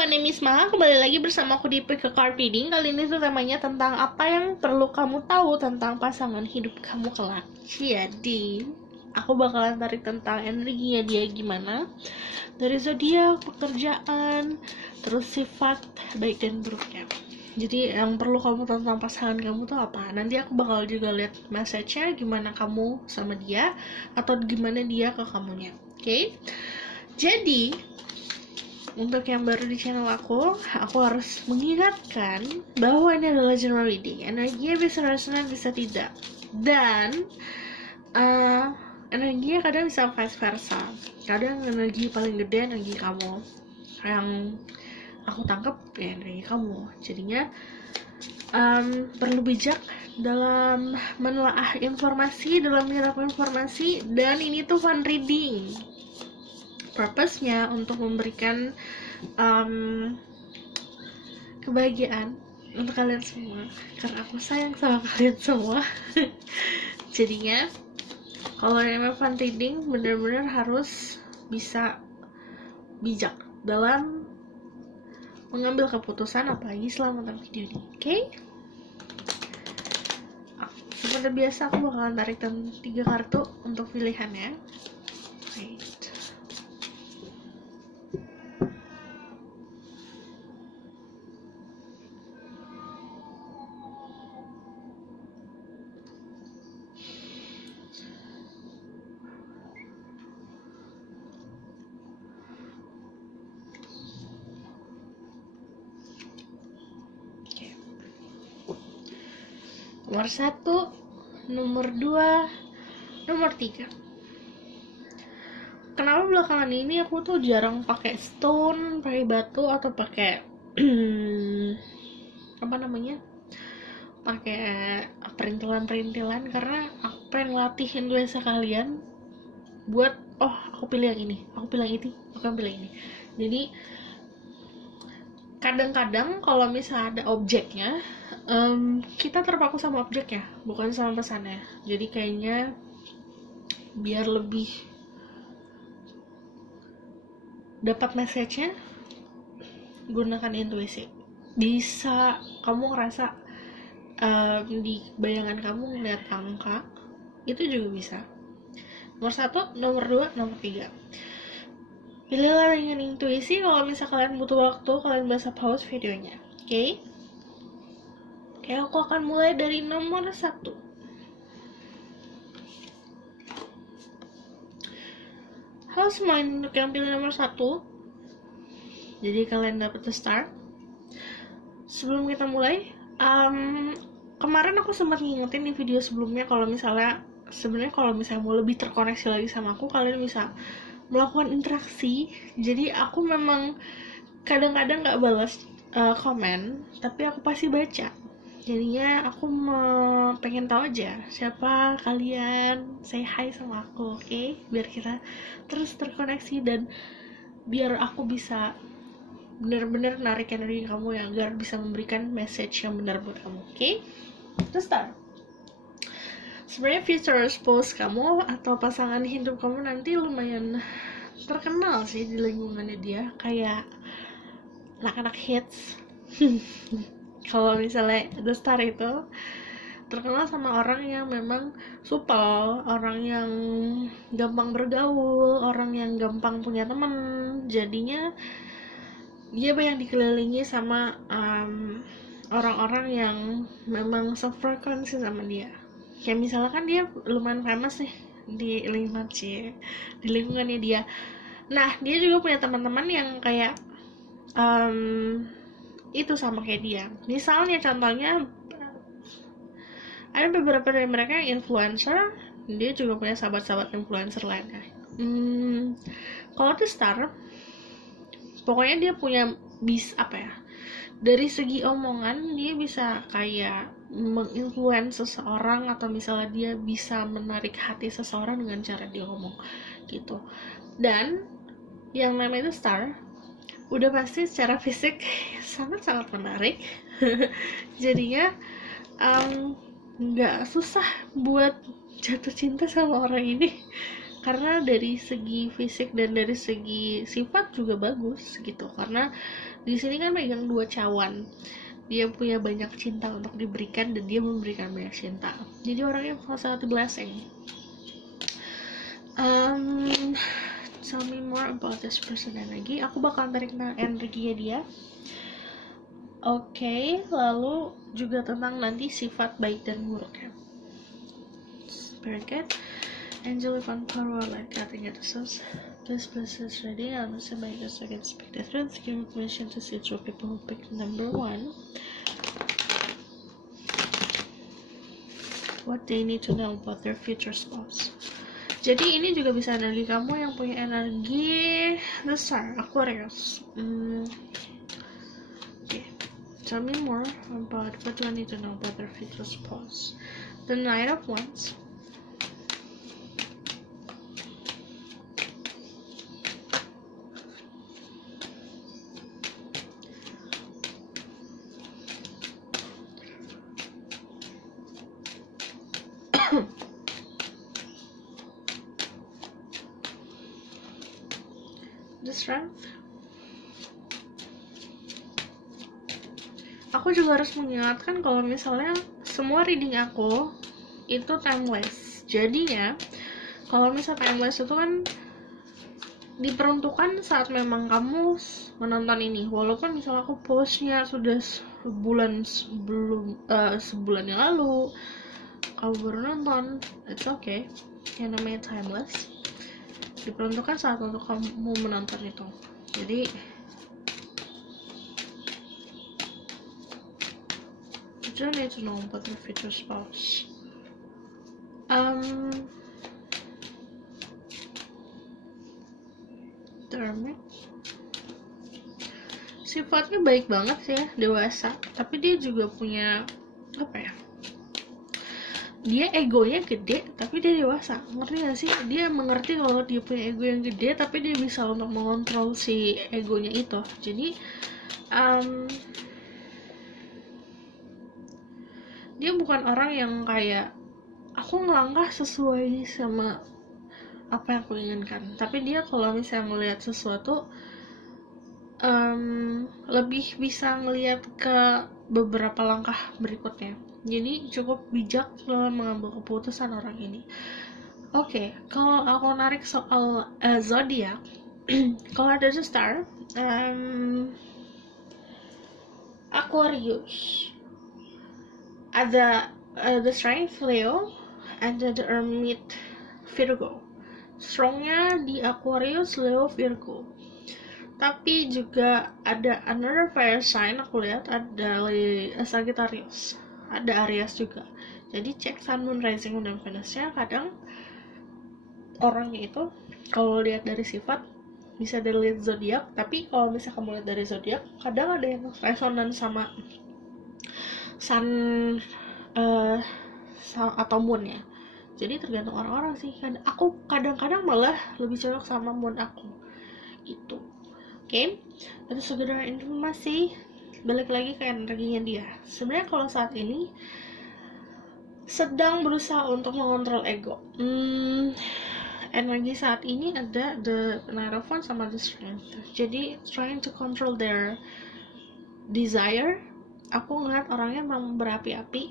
my name is Ma. Kembali lagi bersama aku di Pick a Card Reading. Kali ini tuh temanya tentang apa yang perlu kamu tahu tentang pasangan hidup kamu kelak. Jadi, aku bakalan tarik tentang energinya dia gimana, dari zodiak, pekerjaan, terus sifat baik dan buruknya. Jadi yang perlu kamu tahu tentang pasangan kamu tuh apa. Nanti aku bakal juga lihat message-nya gimana kamu sama dia, atau gimana dia ke kamunya. Oke? Jadi untuk yang baru di channel aku harus mengingatkan bahwa ini adalah general reading. Energinya bisa resonate, bisa tidak. Dan energinya kadang bisa vice versa. Kadang energi paling gede energi kamu. Yang aku tangkap ya energi kamu. Jadinya perlu bijak dalam menelaah informasi, dalam menyerap informasi. Dan ini tuh fun reading. Purpose-nya untuk memberikan kebahagiaan untuk kalian semua, karena aku sayang sama kalian semua. Jadinya kalau namanya fun reading benar-benar harus bisa bijak dalam mengambil keputusan, apalagi setelah nonton video ini. Oke? Seperti biasa aku bakalan tarik 3 kartu untuk pilihannya. Wait. Nomor 1, nomor 2, nomor 3. Kenapa belakangan ini aku tuh jarang pakai stone, pakai batu, atau pakai pakai perintilan-perintilan, karena aku pengen latihin biasa kalian buat aku pilih yang ini, aku pilih yang ini, aku pilih ini. Jadi kadang-kadang kalau misalnya ada objeknya, kita terpaku sama objeknya, bukan sama pesannya. Jadi kayaknya biar lebih dapat message-nya, gunakan intuisi. Bisa kamu ngerasa di bayangan kamu ngeliat angka, itu juga bisa. Nomor 1, nomor 2, nomor 3. Pilihlah dengan intuisi. Kalau misalnya kalian butuh waktu, kalian bisa pause videonya. Oke? Oke, aku akan mulai dari nomor 1. Halo semua untuk yang pilih nomor 1. Jadi kalian dapat the start. Sebelum kita mulai, kemarin aku sempat ngingetin di video sebelumnya kalau misalnya mau lebih terkoneksi lagi sama aku, kalian bisa melakukan interaksi. Jadi aku memang kadang-kadang gak balas komen, tapi aku pasti baca. Jadinya aku pengen tahu aja siapa kalian, say hi sama aku, oke? Biar kita terus terkoneksi dan biar aku bisa benar-benar narik energi kamu yang agar bisa memberikan message yang benar buat kamu, oke? Let's start. Sebenarnya future spouse kamu atau pasangan hidup kamu nanti lumayan terkenal sih di lingkungannya dia, kayak anak-anak hits. Kalau misalnya The Star itu terkenal sama orang yang memang supel, orang yang gampang bergaul, orang yang gampang punya teman. Jadinya dia banyak dikelilingi sama orang-orang yang memang sefrekuensi sama dia. Kayak misalnya kan dia lumayan famous nih di lingkungannya dia. Nah, dia juga punya teman-teman yang kayak itu sama kayak dia. Misalnya contohnya ada beberapa dari mereka yang influencer, dia juga punya sahabat-sahabat influencer lainnya. Kalau The Star, pokoknya dia punya dari segi omongan dia bisa kayak menginfluence seseorang, atau misalnya dia bisa menarik hati seseorang dengan cara dia ngomong gitu. Dan yang namanya The Star udah pasti secara fisik sangat-sangat menarik. Jadinya nggak susah buat jatuh cinta sama orang ini. karena dari segi fisik dan dari segi sifat juga bagus gitu. Karena di sini kan megang 2 cawan, dia punya banyak cinta untuk diberikan dan dia memberikan banyak cinta, jadi orangnya sangat blessing. Tell me more about this person energy. Aku bakal tarik energinya dia. Oke, lalu juga tentang nanti sifat baik dan buruknya. Very good. Angel Ivan Power, like cutting at the source. This person is ready. I'm also make this again speak the truth. Give me permission to see through people who picked number 1. What they need to know about their future spouse. Jadi ini juga bisa energi kamu yang punya energi besar, Aquarius. Okay. Tell me more about what do I need to know about their future spouse. The Knight of Wands. The Strength. Aku juga harus mengingatkan kalau misalnya semua reading aku itu timeless. Jadinya kalau misalnya timeless itu kan diperuntukkan saat memang kamu menonton ini. Walaupun misalnya aku postnya sudah sebulan yang lalu, kamu baru nonton, it's okay. Yang namanya timeless diperuntukkan saat untuk kamu menonton itu. Jadi you don't need to know about your future spouse. Hermit. Sifatnya baik banget sih ya, dewasa. Tapi dia juga punya apa ya? Dia egonya gede tapi dia dewasa, ngerti gak sih? Dia mengerti kalau dia punya ego yang gede tapi dia bisa untuk mengontrol si egonya itu. Jadi dia bukan orang yang kayak aku ngelangkah sesuai sama apa yang aku inginkan, tapi dia kalau misalnya melihat sesuatu lebih bisa ngelihat ke beberapa langkah berikutnya. Jadi cukup bijak dalam mengambil keputusan orang ini. Oke, kalau aku narik soal zodiak, kalau ada the star, Aquarius, ada the strength Leo, ada the hermit Virgo. Strongnya di Aquarius, Leo, Virgo. Tapi juga ada another fire sign, aku lihat ada Sagittarius, ada Aries juga. Jadi cek Sun, Moon, Rising, dan Venus-nya. Kadang orangnya itu kalau lihat dari sifat bisa dari zodiak, tapi kalau misalnya kamu lihat dari zodiak, kadang ada yang resonan sama Sun atau Moon ya. Jadi tergantung orang-orang sih. Aku kadang-kadang malah lebih cocok sama Moon aku gitu. Oke, itu sekedar informasi. Balik lagi ke energinya dia. Sebenarnya kalau saat ini sedang berusaha untuk mengontrol ego. Energi saat ini ada the Knight of Wands sama the Strength. Jadi trying to control their desire. Aku ngeliat orangnya memang berapi-api,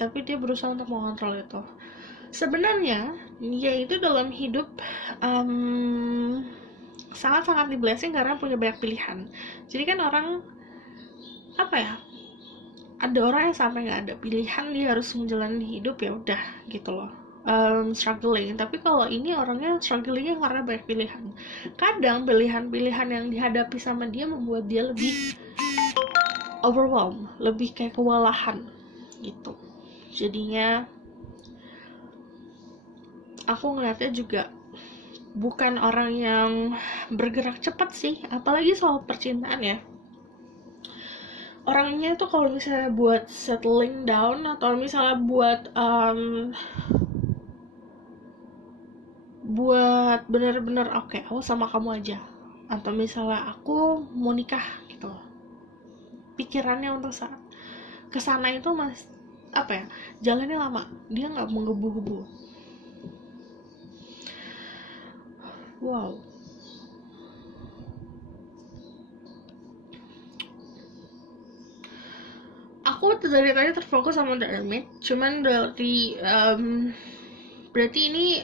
tapi dia berusaha untuk mengontrol itu. Sebenarnya dia itu dalam hidup sangat-sangat di blessing karena punya banyak pilihan. Jadi kan orang apa ya, ada orang yang sampai nggak ada pilihan, dia harus menjalani hidup ya udah gitu loh, struggling. Tapi kalau ini orangnya strugglingnya karena banyak pilihan. Kadang pilihan-pilihan yang dihadapi sama dia membuat dia lebih overwhelmed, lebih kayak kewalahan gitu. Jadinya aku ngeliatnya juga bukan orang yang bergerak cepat sih, apalagi soal percintaan ya. Orangnya tuh kalau misalnya buat settling down atau misalnya buat bener-bener oke, aku sama kamu aja, atau misalnya aku mau nikah gitu, pikirannya untuk saat kesana itu jalannya lama, dia nggak menggebu-gebu. Wow. Aku dari tadi terfokus sama The Hermit, cuman berarti ini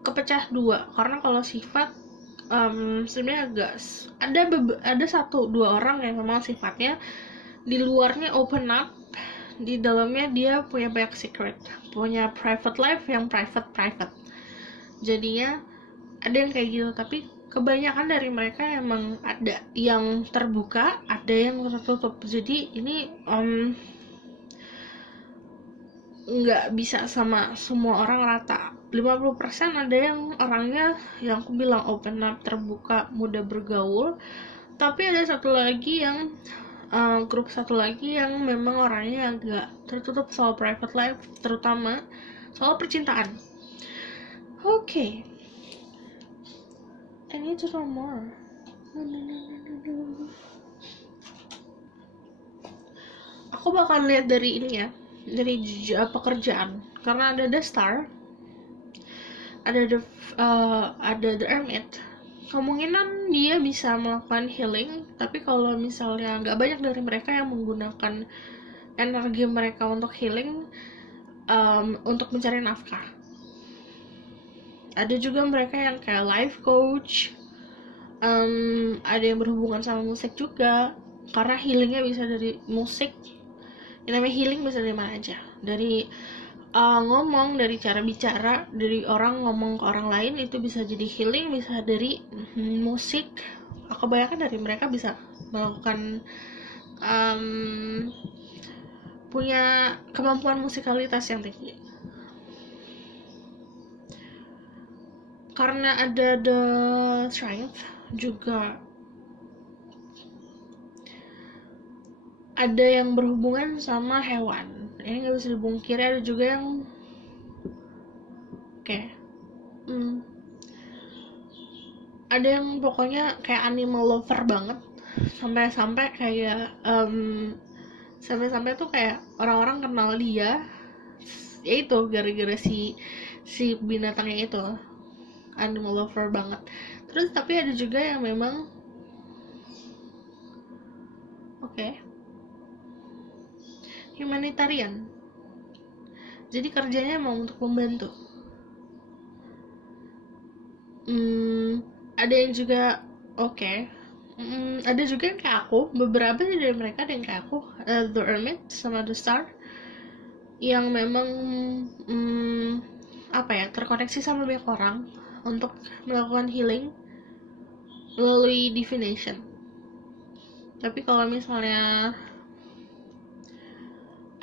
kepecah dua, karena kalau sifat sebenarnya agak ada satu dua orang yang memang sifatnya di luarnya open up, di dalamnya dia punya banyak secret, punya private life yang private. Jadinya ada yang kayak gitu, tapi kebanyakan dari mereka emang ada yang terbuka, ada yang tertutup. Jadi ini nggak bisa sama semua orang rata. 50% ada yang orangnya yang aku bilang open up, terbuka, mudah bergaul. Tapi ada satu lagi yang grup satu lagi yang memang orangnya agak tertutup soal private life, terutama soal percintaan. Okay. I need to know more. Aku bakal lihat dari ini ya, dari pekerjaan, karena ada The Star, ada The Hermit. Kemungkinan dia bisa melakukan healing, tapi kalau misalnya nggak banyak dari mereka yang menggunakan energi mereka untuk healing, untuk mencari nafkah. Ada juga mereka yang kayak life coach, ada yang berhubungan sama musik juga, karena healingnya bisa dari musik. Yang namanya healing bisa dari mana aja, dari ngomong, dari cara bicara, dari orang ngomong ke orang lain, itu bisa jadi healing, bisa dari musik. Kebanyakan dari mereka bisa melakukan punya kemampuan musikalitas yang tinggi. Karena ada The Strength juga, ada yang berhubungan sama hewan. Ini nggak bisa dibungkiri. Ada juga yang ada yang pokoknya kayak animal lover banget, sampai kayak sampai tuh kayak orang-orang kenal dia ya itu gara-gara si binatangnya itu, animal lover banget. Terus tapi ada juga yang memang humanitarian, jadi kerjanya emang untuk membantu. Ada yang juga ada juga yang kayak aku, beberapa dari mereka ada yang kayak aku, The Hermit sama The Star, yang memang terkoneksi sama banyak orang untuk melakukan healing melalui divination. Tapi kalau misalnya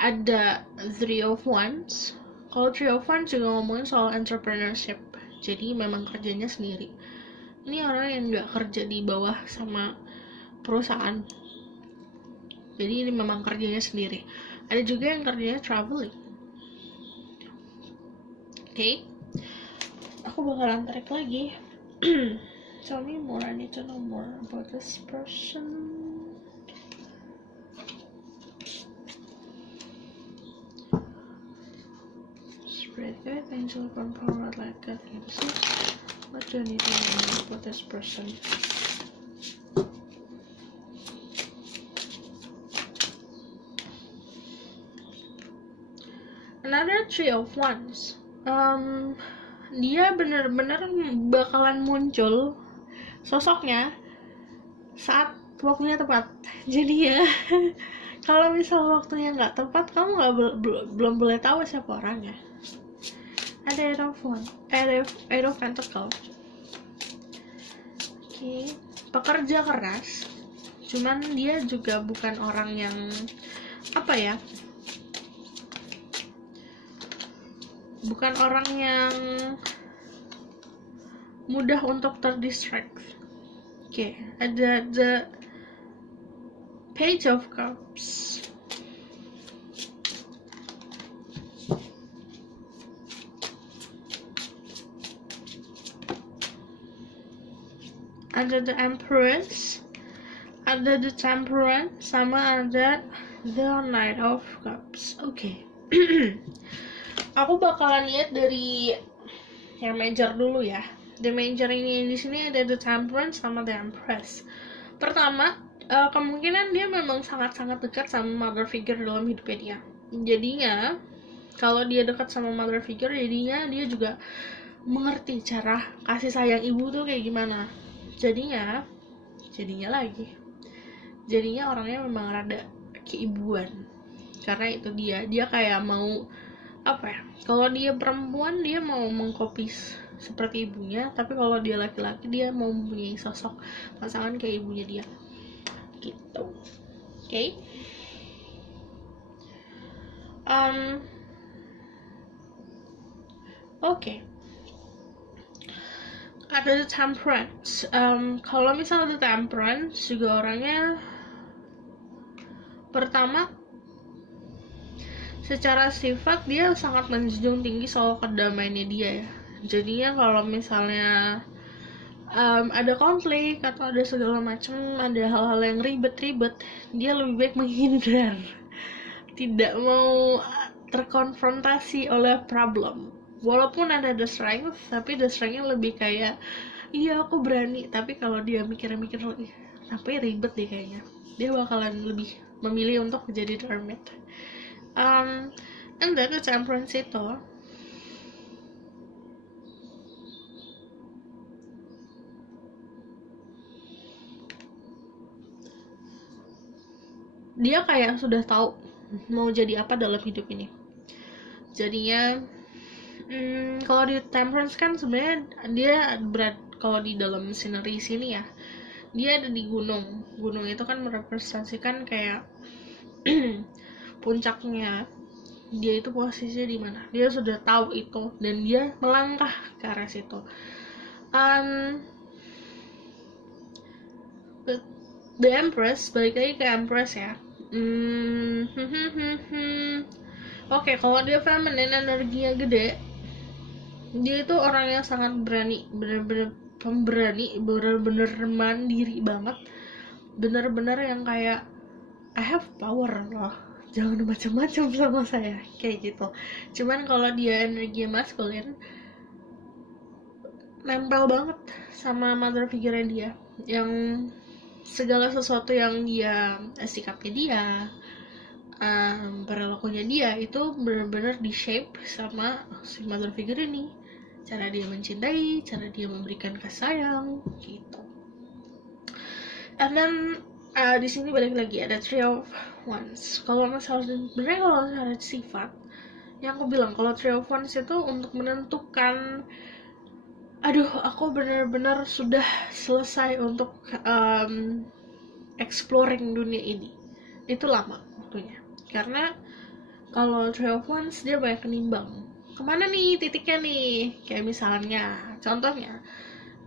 ada Three of Wands, kalau Three of Wands juga ngomongin soal entrepreneurship, jadi memang kerjanya sendiri. Ini orang yang nggak kerja di bawah sama perusahaan, jadi ini memang kerjanya sendiri. Ada juga yang kerjanya traveling. Okay, aku bakalan tarik lagi. Tell me more, I need to know more about this person. Spirit guide, angel from power, like God gives it. What do I need to know about this person? Another Three of Wands. Dia benar-benar bakalan muncul sosoknya saat waktunya tepat. Jadi ya, kalau misal waktunya nggak tepat, kamu belum boleh tahu siapa orangnya. Ada Eight of Pentacles. Okay. Pekerja keras, cuman dia juga bukan orang yang bukan orang yang mudah untuk terdistract. Ada the Page of Cups. Ada the Empress, ada the Temperance, sama ada the Knight of Cups. Aku bakalan lihat dari yang major dulu ya. The major ini di sini ada the Temperance sama the Empress. Pertama, kemungkinan dia memang sangat-sangat dekat sama mother figure dalam hidupnya dia. Jadinya kalau dia dekat sama mother figure, jadinya dia juga mengerti cara kasih sayang ibu tuh kayak gimana. Jadinya orangnya memang rada keibuan. Karena itu dia kayak mau apa ya, kalau dia perempuan dia mau mengkopi seperti ibunya, tapi kalau dia laki-laki dia mau mempunyai sosok pasangan kayak ibunya dia gitu. Oke. Oke. Ada the Temperance. Kalau misalnya the Temperance juga orangnya pertama, secara sifat dia sangat menjunjung tinggi soal kedamaiannya dia ya. Jadinya kalau misalnya ada konflik atau ada segala macam, ada hal-hal yang ribet-ribet, dia lebih baik menghindar, tidak mau terkonfrontasi oleh problem. Walaupun ada the strength, tapi the strength-nya lebih kayak iya aku berani, tapi kalau dia mikir-mikir lagi tapi ribet deh kayaknya, dia bakalan lebih memilih untuk menjadi the hermit. And then the Temperance itu dia kayak sudah tahu mau jadi apa dalam hidup ini. Jadinya kalau di Temperance kan sebenarnya dia kalau di dalam scenery sini ya, dia ada di gunung itu kan merepresentasikan kayak puncaknya dia itu posisinya di mana, dia sudah tahu itu dan dia melangkah ke arah situ. The Empress, balik lagi ke Empress ya. Oke, kalau dia feminine, energinya gede, dia itu orang yang sangat berani, bener-bener pemberani, bener-bener mandiri banget, bener-bener yang kayak I have power loh, jangan macam-macam sama saya, kayak gitu. Cuman kalau dia energi maskulin, nempel banget sama mother figure dia, yang segala sesuatu yang dia, sikapnya dia, perilakunya dia itu benar-benar di shape sama si mother figure ini, cara dia mencintai, cara dia memberikan kasih sayang gitu. And then di sini balik lagi ada Three of Wands. Kalau misalnya sifat yang aku bilang, kalau Three of Wands itu untuk menentukan, aduh aku benar-benar sudah selesai untuk exploring dunia ini, itu lama waktunya. Karena kalau Three of Wands dia banyak menimbang kemana nih titiknya nih, kayak misalnya contohnya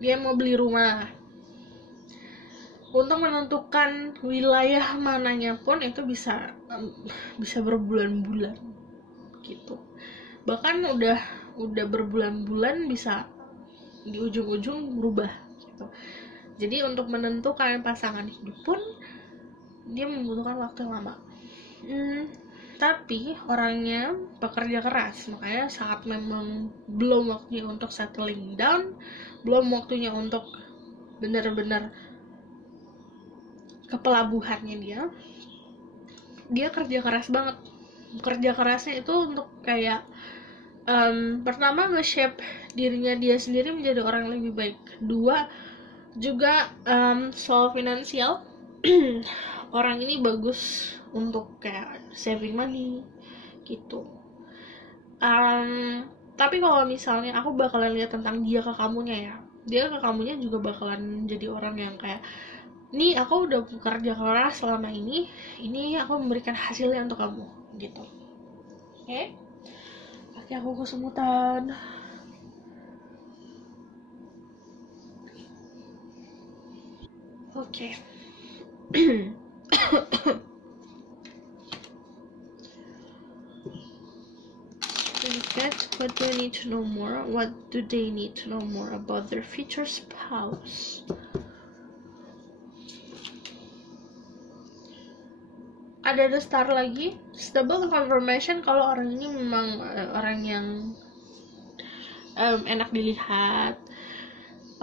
dia mau beli rumah, untuk menentukan wilayah mananya pun itu bisa berbulan-bulan gitu, bahkan udah berbulan-bulan bisa di ujung-ujung berubah gitu. Jadi untuk menentukan pasangan hidup pun dia membutuhkan waktu yang lama. Tapi orangnya pekerja keras, makanya saat memang belum waktunya untuk settling down, belum waktunya untuk benar-benar ke pelabuhannya dia kerja keras banget. Kerja kerasnya itu untuk kayak pertama nge-shape dirinya dia sendiri menjadi orang yang lebih baik. Dua, juga soal finansial. Orang ini bagus untuk kayak saving money gitu. Tapi kalau misalnya aku bakalan lihat tentang dia ke kamunya ya, dia ke kamunya juga bakalan jadi orang yang kayak, nih aku udah bekerja keras selama ini aku memberikan hasilnya untuk kamu gitu. Oke? Kaki aku kesemutan. Oke. What do I need to know more? What do they need to know more about their future spouse? Ada the star lagi, stable confirmation kalau orang ini memang orang yang enak dilihat,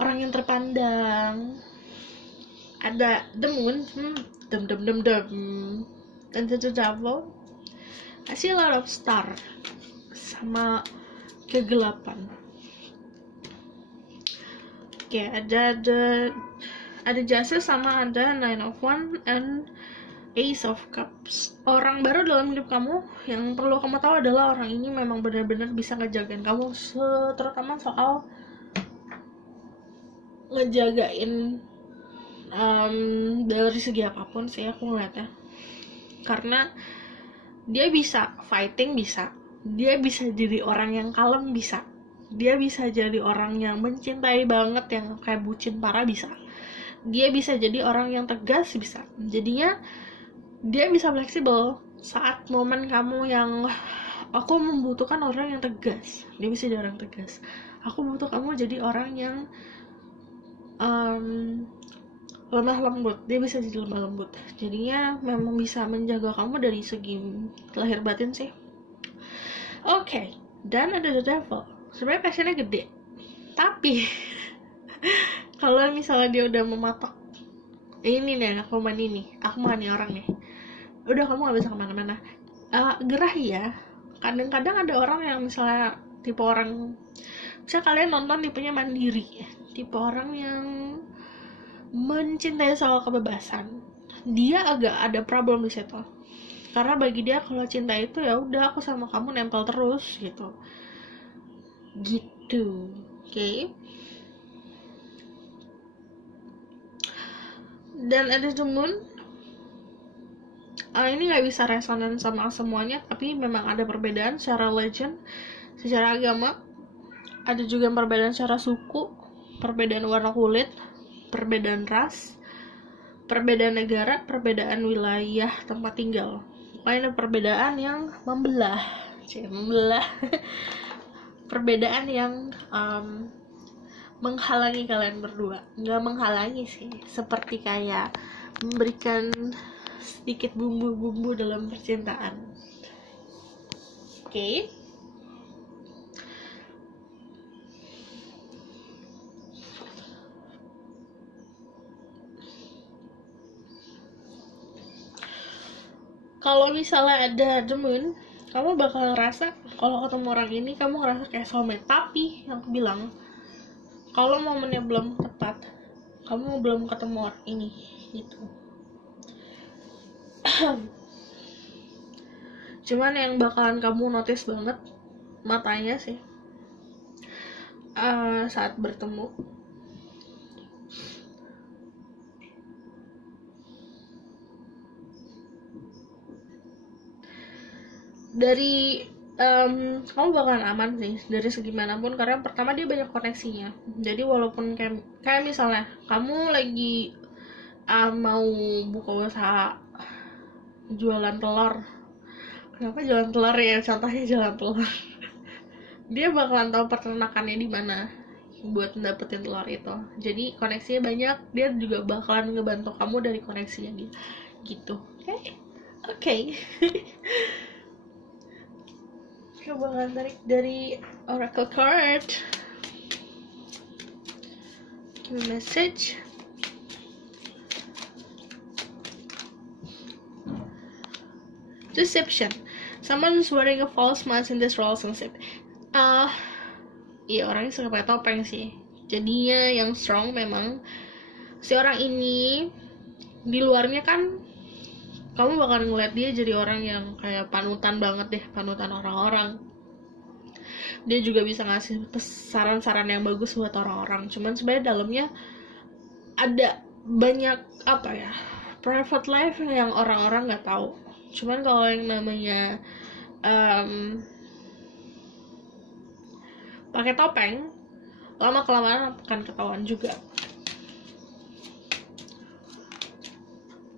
orang yang terpandang. Ada the moon, dem dem dem dem, and the devil. I see a lot of star, sama kegelapan. Oke, ada Justice sama ada Nine of Wands and Ace of Cups. Orang baru dalam hidup kamu yang perlu kamu tahu adalah orang ini memang benar-benar bisa ngejagain kamu, terutama soal ngejagain dari segi apapun sih aku ngeliatnya. Karena dia bisa fighting, bisa dia bisa jadi orang yang kalem, bisa dia bisa jadi orang yang mencintai banget, yang kayak bucin parah, bisa dia bisa jadi orang yang tegas, bisa. Jadinya dia bisa fleksibel saat momen kamu yang aku membutuhkan orang yang tegas, dia bisa jadi orang tegas. Aku butuh kamu jadi orang yang lemah lembut, dia bisa jadi lemah lembut. Jadinya memang bisa menjaga kamu dari segi lahir batin sih. Oke, dan ada the devil. Sebenarnya passionnya gede, tapi kalau misalnya dia udah mematok, ini nih aku mau nih orang nih, udah kamu gak bisa kemana-mana. Gerah ya. Kadang-kadang ada orang yang misalnya tipe orang, misalnya kalian nonton tipenya Mandiri, tipe orang yang mencintai soal kebebasan, dia agak ada problem di situ. Karena bagi dia kalau cinta itu ya udah aku sama kamu nempel terus gitu. Oke. Dan ada the moon. Ini nggak bisa resonan sama semuanya, tapi memang ada perbedaan secara legend, secara agama. Ada juga perbedaan secara suku, perbedaan warna kulit, perbedaan ras, perbedaan negara, perbedaan wilayah tempat tinggal. Pokoknya ada perbedaan yang membelah. Perbedaan yang menghalangi kalian berdua. Nggak menghalangi sih, seperti kayak memberikan sedikit bumbu-bumbu dalam percintaan. Oke. Kalau misalnya ada the moon, kamu bakal ngerasa kalau ketemu orang ini kamu ngerasa kayak soulmate. Tapi yang aku bilang, kalau momennya belum tepat, kamu belum ketemu orang ini gitu. Cuman yang bakalan kamu notice banget matanya sih saat bertemu. Dari kamu bakalan aman sih dari segi manapun, karena pertama dia banyak koneksinya. Jadi walaupun kayak misalnya kamu lagi mau buka usaha jualan telur, kenapa jualan telur ya, contohnya jualan telur, dia bakalan tahu peternakannya di mana buat dapetin telur itu. Jadi koneksinya banyak, dia juga bakalan ngebantu kamu dari koneksinya dia gitu. Oke. Coba kan tarik dari Oracle card. Give me message. Deception. Someone is wearing a false mask in this relationship. Iya, orangnya suka pakai topeng sih. Jadinya yang strong memang si orang ini. Di luarnya kan kamu bakal ngeliat dia jadi orang yang kayak panutan banget deh, panutan orang-orang. Dia juga bisa ngasih saran-saran yang bagus buat orang-orang. Cuman sebenarnya dalamnya ada banyak private life yang orang-orang nggak tahu. Cuman kalau yang namanya pakai topeng, lama kelamaan akan ketahuan juga.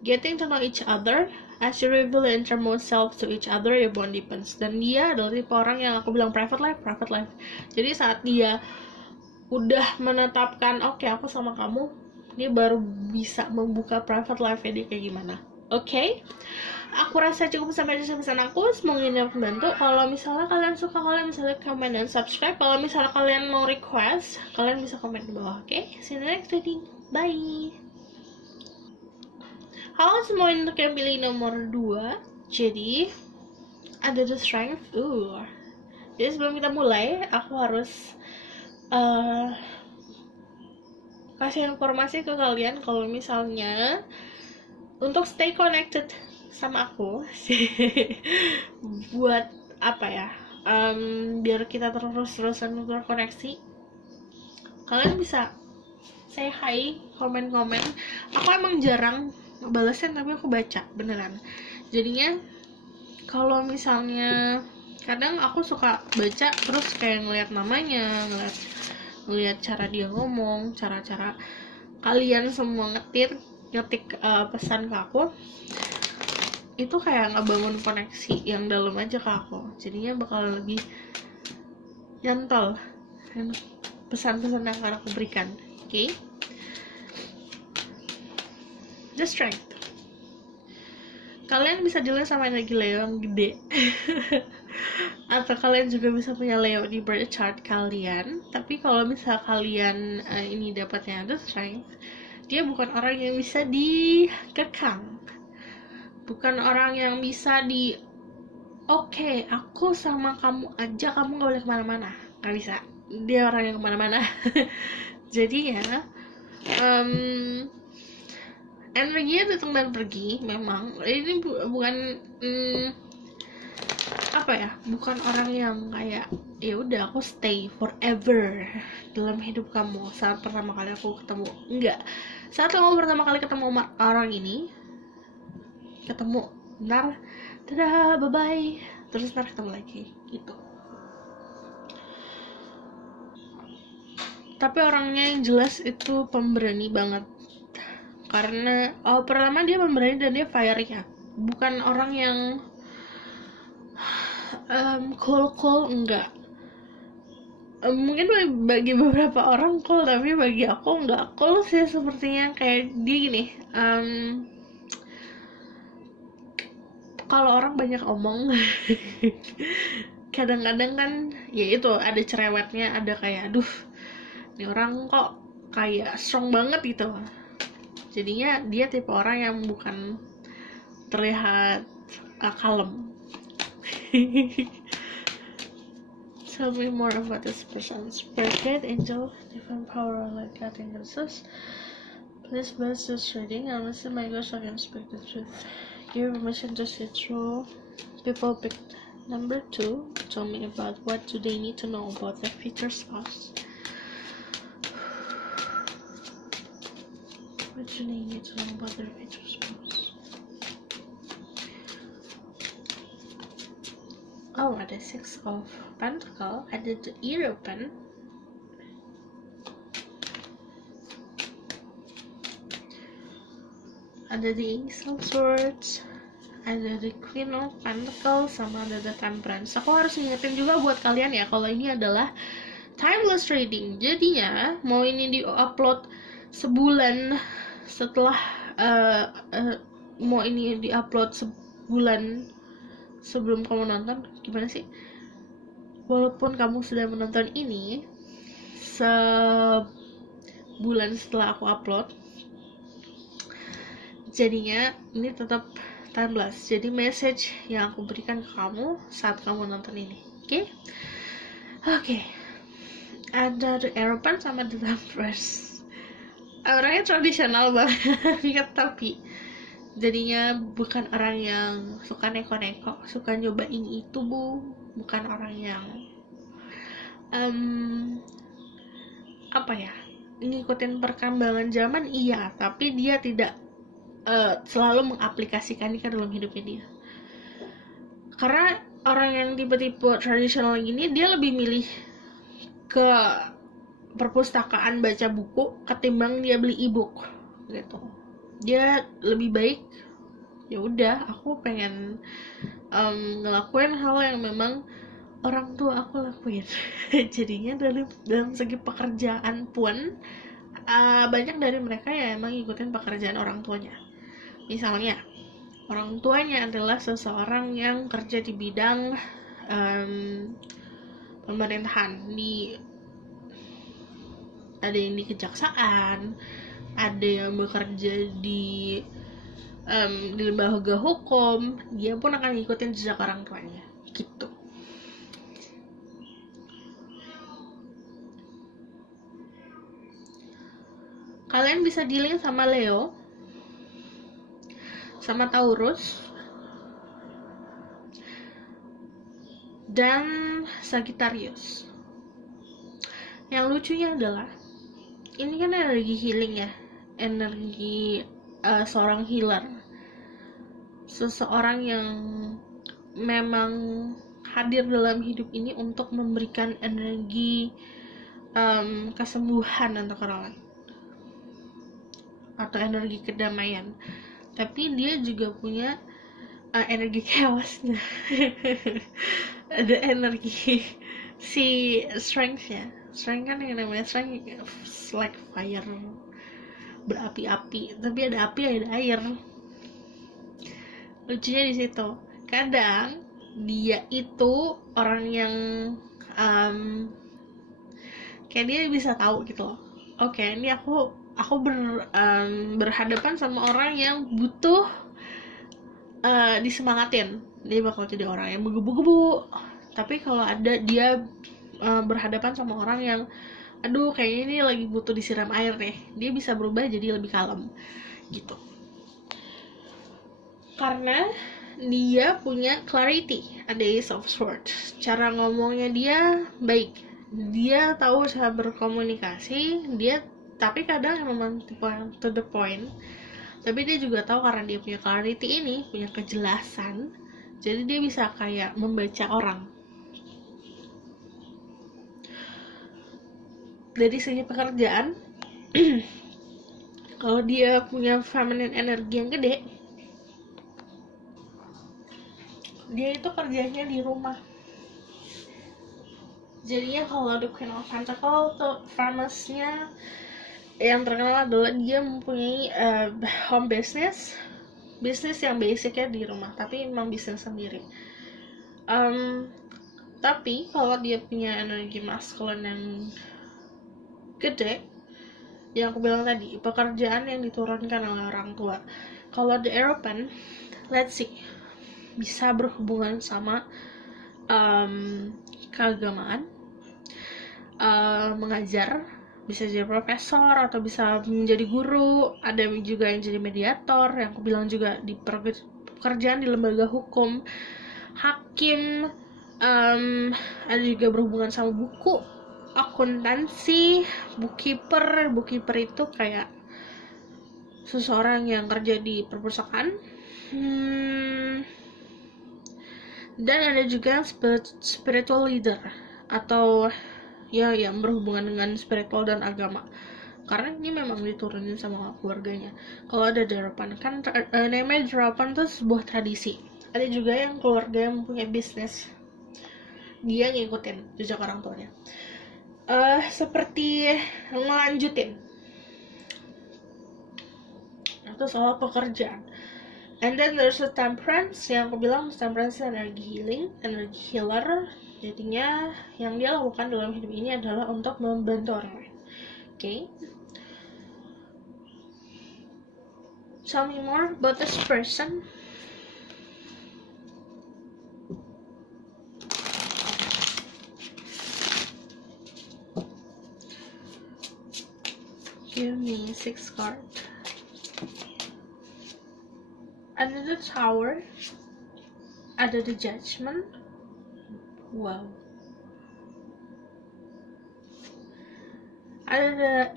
Getting to know each other, as you reveal your innermost self to each other, your bond deepens. Dan dia adalah tipe orang yang aku bilang private life. Jadi saat dia udah menetapkan, oke, aku sama kamu, dia baru bisa membuka private life-nya dia kayak gimana. Oke, aku rasa cukup sampai di pesan aku. Semoga ini dapat membantu. Kalau misalnya kalian suka, kalian bisa like, comment, dan subscribe. Kalau misalnya kalian mau request, kalian bisa komen di bawah. Oke, see you in the next reading. Bye. Halo semua, untuk yang pilih nomor 2. Jadi ada the strength. Jadi sebelum kita mulai, aku harus kasih informasi ke kalian kalau misalnya untuk stay connected sama aku buat apa ya, biar kita terus-terusan terkoneksi, kalian bisa say hi, komen-komen. Aku emang jarang balesin, tapi aku baca beneran. Jadinya kalau misalnya kadang aku suka baca terus kayak ngeliat namanya, ngeliat cara dia ngomong, cara kalian semua ngetik pesan ke aku, itu kayak ngebangun koneksi yang dalam aja ke aku. Jadinya bakal lebih nyantol pesan-pesan yang akan aku berikan. Oke? The strength. Kalian bisa dilihat sama energi Leo yang gede. Atau kalian juga bisa punya Leo di birth chart kalian. Tapi kalau misal kalian ini dapatnya the strength, dia bukan orang yang bisa dikekang, bukan orang yang bisa oke, aku sama kamu aja, kamu gak boleh kemana-mana, gak bisa. Dia orang yang kemana-mana. Jadi ya, energinya datang dan pergi. Memang ini bukan apa ya, bukan orang yang kayak ya udah aku stay forever dalam hidup kamu saat pertama kali aku ketemu. Enggak, saat kamu pertama kali ketemu orang ini, ketemu, ntar dadah, bye bye, terus ntar ketemu lagi gitu. Tapi orangnya yang jelas itu pemberani banget, karena pertama dia pemberani dan dia fiery ya, bukan orang yang cool enggak. Mungkin bagi beberapa orang cool, tapi bagi aku enggak cool sih sepertinya. Kayak dia gini, kalau orang banyak omong kadang-kadang kan ya itu ada cerewetnya, ada kayak aduh ini orang kok kayak strong banget gitu. Jadinya dia tipe orang yang bukan terlihat kalem. Tell me more about this person. Spirit guide, angel, divine power, or light guiding us. Please bless this reading and listen my gosh, I can speak the truth. Give permission to see through. People picked number 2. Tell me about what do they need to know about their future spouse. What do they need to know about their future spouse? Oh, ada 6 of Pentacle, ada the European, ada the Ace of Swords, ada the Queen of Pentacle, sama ada the Temperance. Aku harus ingetin juga buat kalian ya, kalau ini adalah timeless reading. Jadinya mau ini di-upload sebulan setelah mau ini di-upload sebulan sebelum kamu nonton, gimana sih? Walaupun kamu sudah menonton ini sebulan setelah aku upload, jadinya ini tetap timeless. Jadi message yang aku berikan ke kamu saat kamu nonton ini. Oke. Ada the European sama the Temperance. Orangnya tradisional banget, tapi jadinya bukan orang yang suka neko-neko, suka nyobain itu bukan orang yang apa ya, ngikutin perkembangan zaman, iya, tapi dia tidak selalu mengaplikasikannya ke dalam hidupnya dia. Karena orang yang tipe-tipe tradisional gini, dia lebih milih ke perpustakaan baca buku ketimbang dia beli e-book gitu. Dia lebih baik ya udah, aku pengen ngelakuin hal yang memang orang tua aku lakuin. Jadinya dalam segi pekerjaan pun banyak dari mereka ya emang ngikutin pekerjaan orang tuanya. Misalnya orang tuanya adalah seseorang yang kerja di bidang pemerintahan, ada yang di kejaksaan, ada yang bekerja di lembaga hukum. Dia pun akan ngikutin jejak orang tuanya gitu. Kalian bisa dealing sama Leo, sama Taurus, dan Sagittarius. Yang lucunya adalah ini kan energi healing ya, energi seorang healer, seseorang yang memang hadir dalam hidup ini untuk memberikan energi kesembuhan untuk orang lain atau energi kedamaian. Tapi dia juga punya energi chaosnya. Ada energi si strength ya. Strength kan yang namanya strength like fire, berapi-api, tapi ada api ada air. Lucunya di situ. Kadang dia itu orang yang kayak dia bisa tahu gitu loh. Oke, ini aku berhadapan sama orang yang butuh disemangatin. Dia bakal jadi orang yang menggebu-gebu. Tapi kalau ada dia berhadapan sama orang yang aduh kayaknya ini lagi butuh disiram air deh, dia bisa berubah jadi lebih kalem gitu, karena dia punya clarity. Ada Ace of Swords, cara ngomongnya dia baik, dia tahu cara berkomunikasi, dia tapi kadang memang tipe yang to the point. Tapi dia juga tahu karena dia punya clarity ini, punya kejelasan, jadi dia bisa kayak membaca orang. Dari segi pekerjaan, kalau dia punya feminine energi yang gede, dia itu kerjanya di rumah. Jadinya kalau The Queen of Pentacles tuh famous-nya yang terkenal adalah dia mempunyai home business yang basicnya di rumah, tapi memang bisnis sendiri. Tapi kalau dia punya energi maskulin yang gede, yang aku bilang tadi, pekerjaan yang diturunkan oleh orang tua. Kalau the European, let's see, bisa berhubungan sama keagamaan, mengajar, bisa jadi profesor atau bisa menjadi guru. Ada juga yang jadi mediator, yang aku bilang juga di pekerjaan di lembaga hukum, hakim, ada juga berhubungan sama buku, akuntansi, bookkeeper itu kayak seseorang yang kerja di perpustakaan. Dan ada juga spiritual leader atau ya yang berhubungan dengan spiritual dan agama, karena ini memang diturunin sama keluarganya. Kalau ada derapan kan namanya derapan tuh sebuah tradisi. Ada juga yang keluarga yang mempunyai bisnis, dia ngikutin jejak orang tuanya, seperti ngelanjutin itu soal pekerjaan. And then there's a temperance, yang aku bilang temperance energi healing, energi healer. Jadinya yang dia lakukan dalam hidup ini adalah untuk membantu orang lain. Okay, tell me more about this person. Give me 6 cards. Ada the Tower, ada the Judgment. Wow. Ada the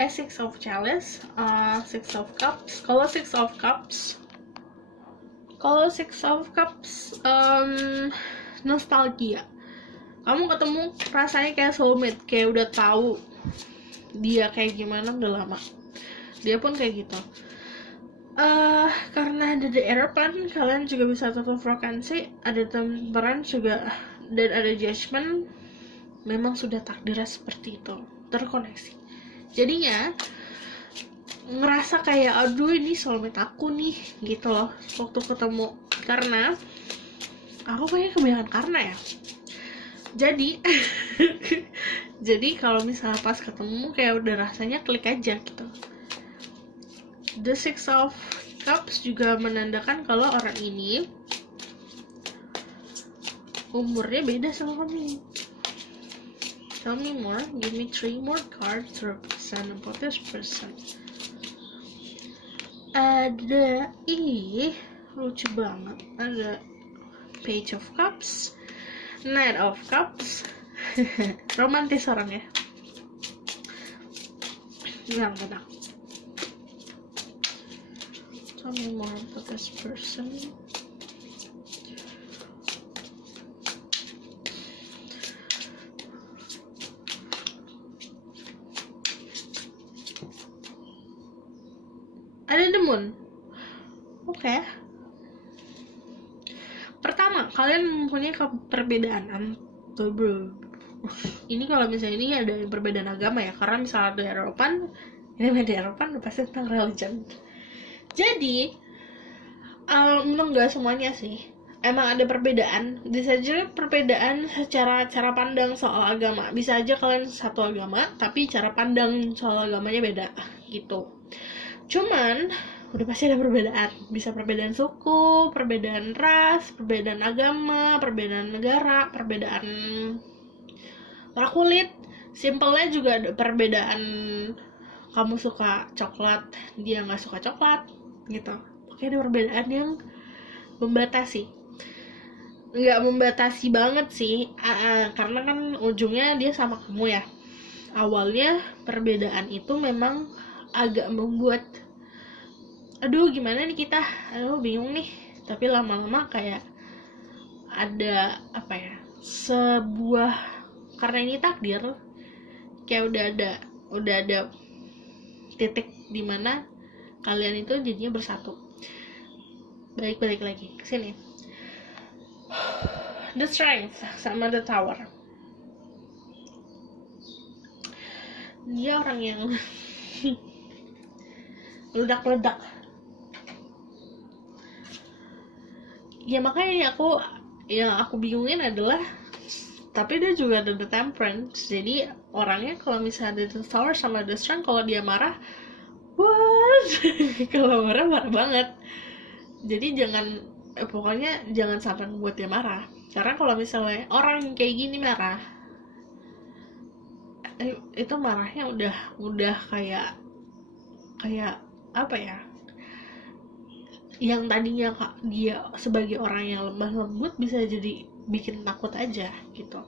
6 of Chalice, 6 of Cups. Kalau 6 of Cups, nostalgia. Kamu ketemu rasanya kayak soulmate, kayak udah tahu dia kayak gimana udah lama. Dia pun kayak gitu. Karena ada the Airplane, kalian juga bisa tutup frekuensi. Ada Temperance juga, dan ada Judgment. Memang sudah takdirnya seperti itu, terkoneksi. Jadinya ngerasa kayak aduh ini soulmate aku nih gitu loh waktu ketemu, karena aku kayaknya kebanyakan karena ya. Jadi jadi kalau misalnya pas ketemu kayak udah rasanya klik aja gitu. The Six of Cups juga menandakan kalau orang ini umurnya beda sama kamu. Tell me more, give me 3 more cards to represent about this person. Ada lucu banget, ada Page of Cups, Knight of Cups. Romantis orangnya. Tenang. Tell me more about this person. Ada The Moon. Oke. Pertama, kalian mempunyai perbedaan. Ini kalau misalnya ini ada perbedaan agama ya, karena misalnya ada Eropan, ini media Eropan pasti tentang religion. Jadi, enggak semuanya sih. Emang ada perbedaan. Bisa aja perbedaan secara cara pandang soal agama. Bisa aja kalian satu agama, tapi cara pandang soal agamanya beda gitu. Cuman udah pasti ada perbedaan. Bisa perbedaan suku, perbedaan ras, perbedaan agama, perbedaan negara, perbedaan warna kulit. Simpelnya juga ada perbedaan, kamu suka coklat, dia nggak suka coklat gitu. Oke, ada perbedaan yang membatasi. Nggak membatasi banget sih, karena kan ujungnya dia sama kamu ya. Awalnya perbedaan itu memang agak membuat aduh gimana nih kita, aduh bingung nih, tapi lama-lama kayak ada apa ya, sebuah, karena ini takdir, kayak udah ada titik dimana kalian itu jadinya bersatu. Balik lagi ke sini. The Strength sama The Tower. Dia orang yang ledak-ledak. Ya makanya yang aku bingungin adalah, tapi dia juga ada The Temperance. Jadi orangnya kalau misalnya ada The Tower sama The Strength, kalau dia marah, what? Kalau marah banget. Jadi pokoknya jangan sampai membuat dia marah. Karena kalau misalnya orang yang kayak gini marah, itu marahnya udah kayak apa ya, yang tadinya dia sebagai orang yang lemah lembut bisa jadi bikin takut aja gitu.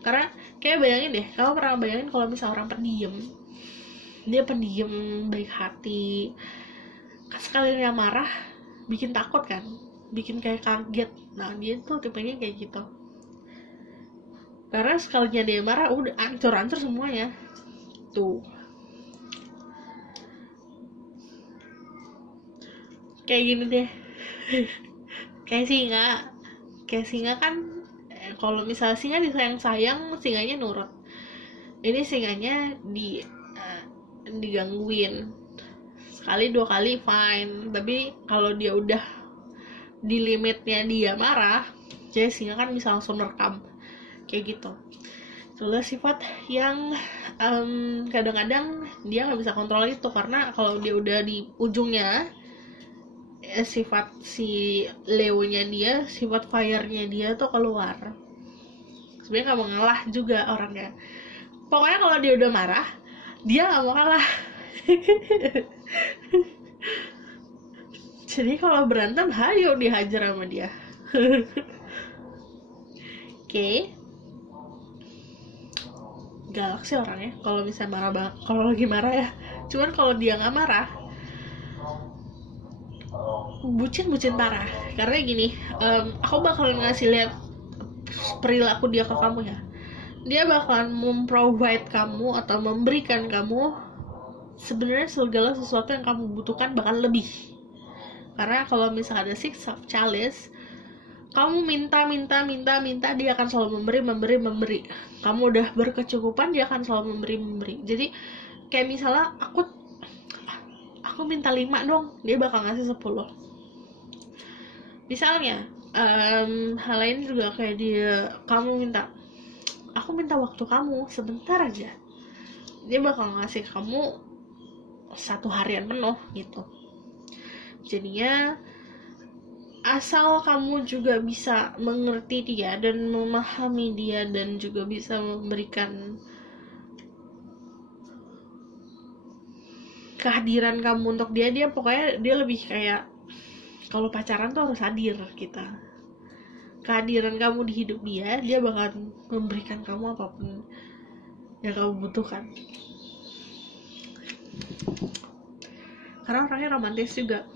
Karena kayak bayangin deh, kamu pernah bayangin kalau misalnya orang pendiam, dia pendiam baik hati, sekali dia marah bikin takut kan, bikin kayak kaget. Nah dia tuh tipenya kayak gitu, karena sekalinya dia marah udah ancur semuanya tuh. Kayak gini deh. kayak singa kan, kalau misalnya singa disayang-sayang, singanya nurut. Ini singanya digangguin sekali 2 kali fine, tapi kalau dia udah di limitnya dia marah, jadi singa kan bisa langsung merekam kayak gitu. Itulah sifat yang kadang-kadang dia nggak bisa kontrol itu, karena kalau dia udah di ujungnya, sifat si Leo-nya dia, sifat fire-nya dia tuh keluar. Sebenarnya nggak mau ngalah juga orangnya. Pokoknya kalau dia udah marah, dia nggak mau kalah. Jadi kalau berantem, hayo dihajar sama dia. Oke. Galak sih orangnya kalau bisa marah banget, kalau lagi marah ya. Cuman kalau dia nggak marah, bucin parah. Karena gini, aku bakalan ngasih lihat perilaku dia ke kamu ya. Dia bakalan memprovide kamu atau memberikan kamu sebenarnya segala sesuatu yang kamu butuhkan, bahkan lebih. Karena kalau misalnya ada Six of Chalice, kamu minta, dia akan selalu memberi. Kamu udah berkecukupan, dia akan selalu memberi. Jadi kayak misalnya aku minta 5 dong, dia bakal ngasih 10. Misalnya hal lain juga kayak aku minta waktu kamu sebentar aja, dia bakal ngasih kamu 1 harian penuh gitu. Jadinya asal kamu juga bisa mengerti dia dan memahami dia dan juga bisa memberikan kehadiran kamu untuk dia pokoknya dia lebih kayak, kalau pacaran tuh harus hadir kita. Kehadiran kamu di hidup dia bakal memberikan kamu apapun yang kamu butuhkan. Karena orangnya romantis juga.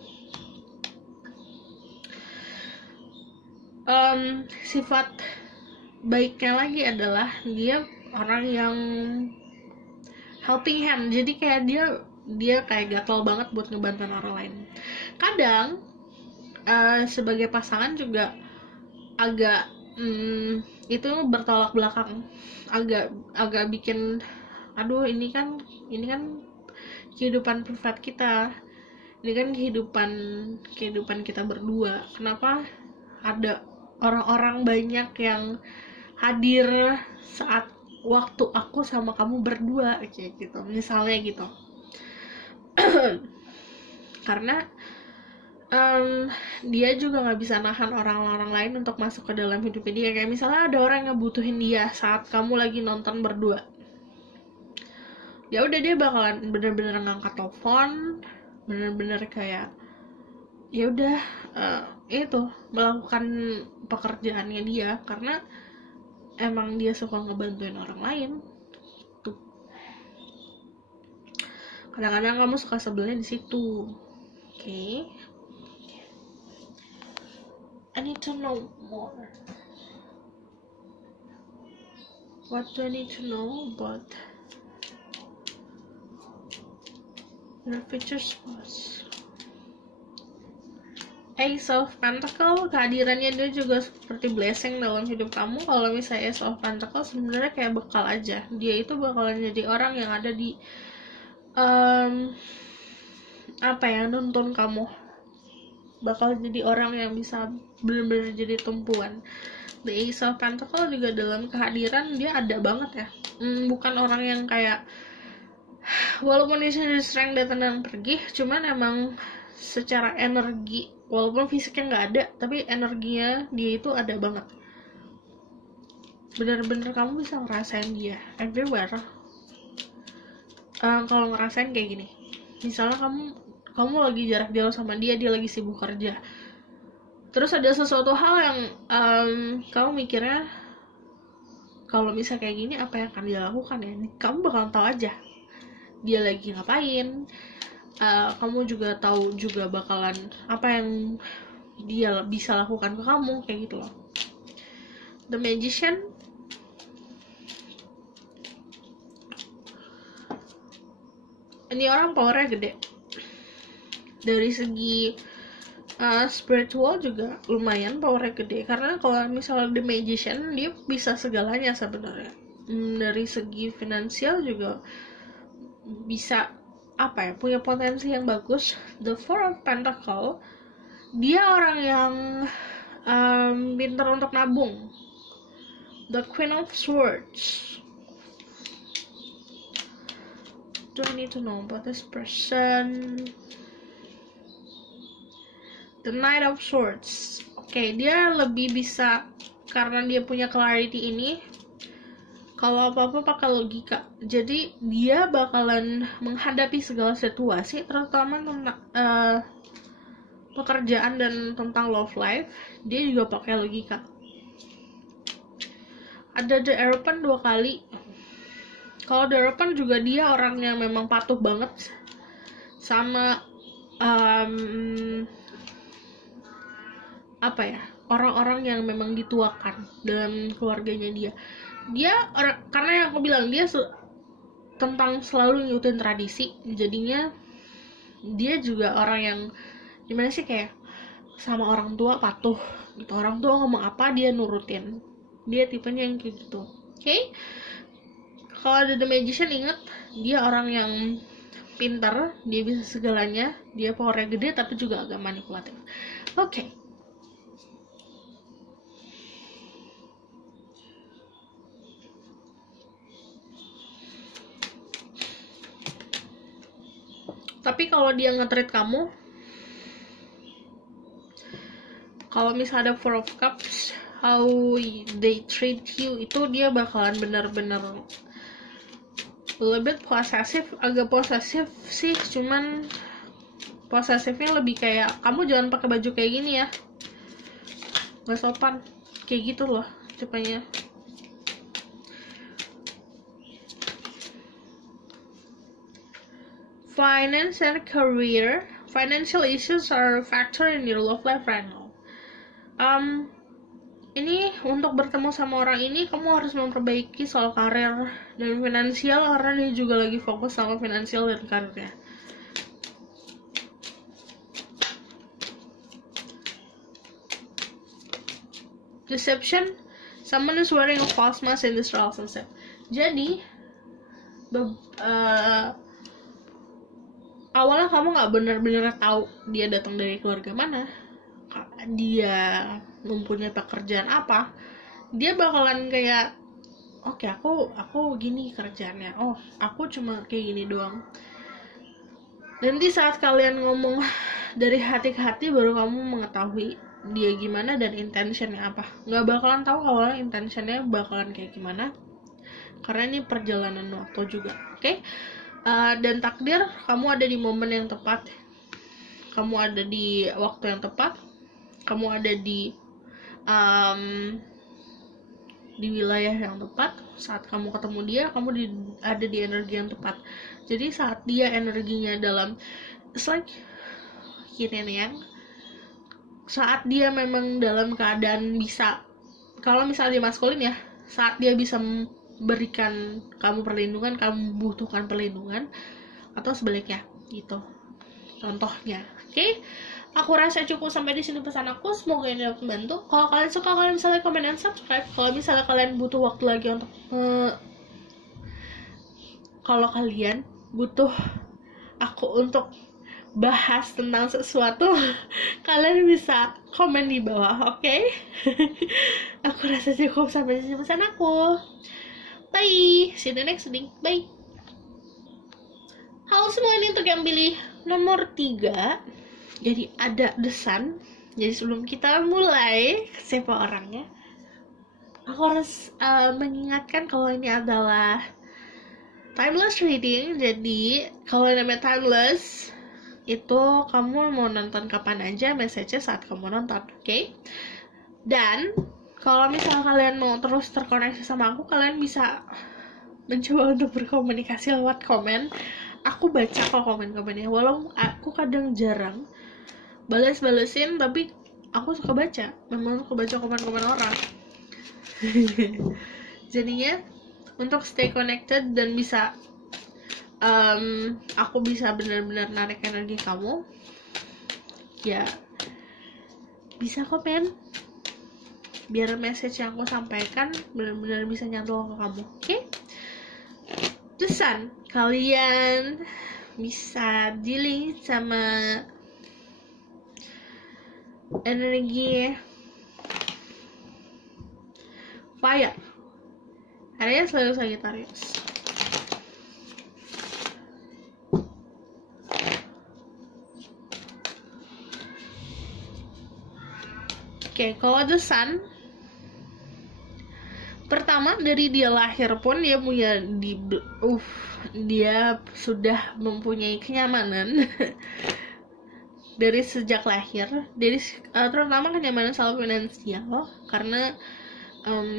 Sifat baiknya lagi adalah dia orang yang helping hand. Jadi kayak dia kayak gatel banget buat ngebantuin orang lain. Kadang sebagai pasangan juga agak itu bertolak belakang, agak bikin aduh ini kan kehidupan privat kita, ini kan kehidupan kita berdua, kenapa ada orang-orang banyak yang hadir saat waktu aku sama kamu berdua kayak gitu, misalnya gitu. Karena dia juga nggak bisa nahan orang-orang lain untuk masuk ke dalam hidupnya dia. Kayak misalnya ada orang yang ngebutuhin dia saat kamu lagi nonton berdua, ya udah dia bakalan bener-bener ngangkat telepon, bener-bener kayak ya udah itu melakukan pekerjaannya dia karena emang dia suka ngebantuin orang lain tuh. Kadang-kadang kamu suka sebelnya di situ. Okay. I need to know more. What do I need to know about your future spouse? Ace of Pentacle, kehadirannya dia juga seperti blessing dalam hidup kamu. Kalau misalnya Ace of Pentacle sebenarnya kayak bekal aja. Dia itu bakalan jadi orang yang ada di nuntun kamu. Bakal jadi orang yang bisa benar-benar jadi tumpuan. The Ace of Pentacle juga dalam kehadiran dia ada banget ya. Bukan orang yang kayak walaupun dia sering datang dan pergi, cuman emang secara energi, walaupun fisiknya nggak ada, tapi energinya dia itu ada banget. Bener-bener kamu bisa ngerasain dia everywhere. Kalau ngerasain kayak gini, misalnya kamu lagi jarak jauh sama dia lagi sibuk kerja, terus ada sesuatu hal yang kamu mikirnya kalau misal kayak gini apa yang akan dia lakukan ya, kamu bakalan tahu aja dia lagi ngapain. Kamu juga tahu juga bakalan apa yang dia bisa lakukan ke kamu kayak gitu loh. The Magician, ini orang powernya gede dari segi spiritual juga lumayan powernya gede, karena kalau misalnya The Magician dia bisa segalanya sebenarnya. Dari segi finansial juga bisa punya potensi yang bagus. The Four of Pentacle, dia orang yang pintar untuk nabung. The Queen of Swords, do I need to know about this person? The Knight of Swords, dia lebih bisa, karena dia punya clarity ini, kalau apa-apa pakai logika. Jadi dia bakalan menghadapi segala situasi, terutama tentang pekerjaan dan tentang love life, dia juga pakai logika. Ada The Hierophant 2 kali. Kalau The Hierophant juga dia orang yang memang patuh banget sama orang-orang yang memang dituakan dalam keluarganya dia. Karena yang aku bilang dia tentang selalu ngikutin tradisi, jadinya dia juga orang yang gimana sih, kayak sama orang tua patuh gitu. Orang tua ngomong apa dia nurutin, dia tipenya yang kayak gitu. Kalau ada The Magician, ingat dia orang yang pintar, dia bisa segalanya, dia powernya gede tapi juga agak manipulatif. Oke. Tapi kalau dia nge-treat kamu, kalau misalnya ada Four of Cups, how they treat you, itu dia bakalan benar-benar lebih posesif, agak posesif sih, cuman posesifnya lebih kayak kamu jangan pakai baju kayak gini ya, nggak sopan, kayak gitu loh tipenya. Finance and career. Financial issues are a factor in your love life right now. Ini untuk bertemu sama orang ini, kamu harus memperbaiki soal karir dan finansial, karena dia juga lagi fokus sama finansial dan karirnya. Deception. Someone is wearing a false mask in this relationship. Jadi awalnya kamu nggak benar-benar tahu dia datang dari keluarga mana, dia mempunyai pekerjaan apa. Dia bakalan kayak, oke, aku gini kerjaannya, oh aku cuma kayak gini doang. Nanti saat kalian ngomong dari hati ke hati, baru kamu mengetahui dia gimana dan intentionnya apa. Nggak bakalan tahu awalnya intentionnya bakalan kayak gimana, karena ini perjalanan waktu juga. Oke? Dan takdir, kamu ada di momen yang tepat, kamu ada di waktu yang tepat, kamu ada di wilayah yang tepat. Saat kamu ketemu dia, kamu ada di energi yang tepat. Jadi saat dia energinya dalam, it's like yin and yang, saat dia memang dalam keadaan bisa, kalau misalnya dia maskulin ya, saat dia bisa berikan kamu perlindungan, kamu butuhkan perlindungan, atau sebaliknya gitu contohnya. Oke? Aku rasa cukup sampai di sini pesan aku, semoga ini dapat membantu. Kalau kalian suka, kalian bisa like, comment, dan subscribe. Kalau misalnya kalian butuh waktu lagi untuk kalau kalian butuh aku untuk bahas tentang sesuatu, kalian bisa komen di bawah. Oke? Aku rasa cukup sampai di sini pesan aku. Bye, see you the next reading. Bye. Halo semua, ini untuk yang pilih nomor 3. Jadi ada The Sun. Jadi sebelum kita mulai siapa orangnya, aku harus mengingatkan kalau ini adalah timeless reading. Jadi kalau namanya timeless, itu kamu mau nonton kapan aja, message-nya saat kamu nonton. Oke? Dan kalau misalnya kalian mau terus terkoneksi sama aku, kalian bisa mencoba untuk berkomunikasi lewat komen. Aku baca kok komen-komennya, walaupun aku kadang jarang balesin, tapi aku suka baca. Memang suka baca komen-komen orang. Jadinya untuk stay connected dan bisa aku bisa benar-benar narik energi kamu, ya bisa komen, biar message yang aku sampaikan benar-benar bisa nyantol ke kamu. Oke? The Sun, kalian bisa dealing sama energi fire. Harinya selalu Sagittarius. Oke, kalau The Sun, pertama dari dia lahir pun dia punya dia sudah mempunyai kenyamanan dari sejak lahir, dari terutama kenyamanan soal finansial, karena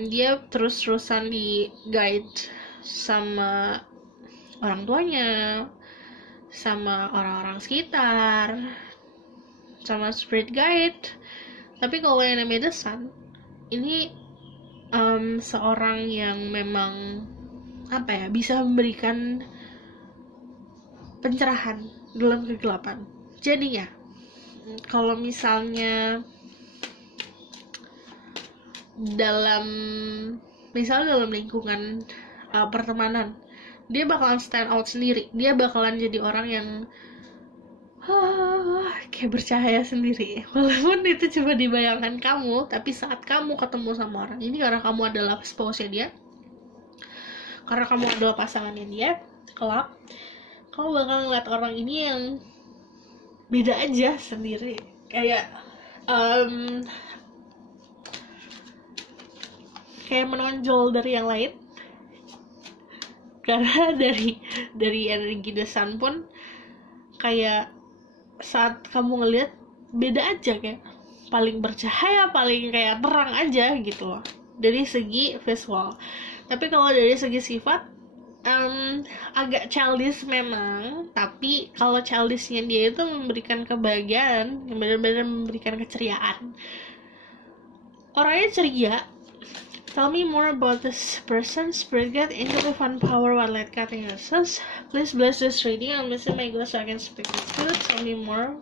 dia terus-terusan di guide sama orang tuanya, sama orang-orang sekitar, sama spirit guide. Tapi kalau yang namanya The Sun, ini seorang yang memang bisa memberikan pencerahan dalam kegelapan. Jadinya kalau misalnya dalam lingkungan pertemanan, dia bakalan stand out sendiri, dia bakalan jadi orang yang kayak bercahaya sendiri, walaupun itu cuma dibayangkan kamu, tapi saat kamu ketemu sama orang ini, karena kamu adalah spouse-nya dia, karena kamu adalah pasangannya dia, kelak kamu bakal ngeliat orang ini yang beda aja sendiri, kayak kayak menonjol dari yang lain. Karena dari energi The Sun pun kayak saat kamu ngeliat beda aja, kayak paling bercahaya, paling kayak terang aja gitu loh dari segi visual. Tapi kalau dari segi sifat agak childish memang, tapi kalau childishnya dia itu memberikan kebahagiaan, yang benar-benar memberikan keceriaan. Orangnya ceria. Tell me more about this person. Spirit guide, angel of fun power, what light cutting essence. Please bless this reading. I'm missing my glass so I can speak with spirit. Tell me more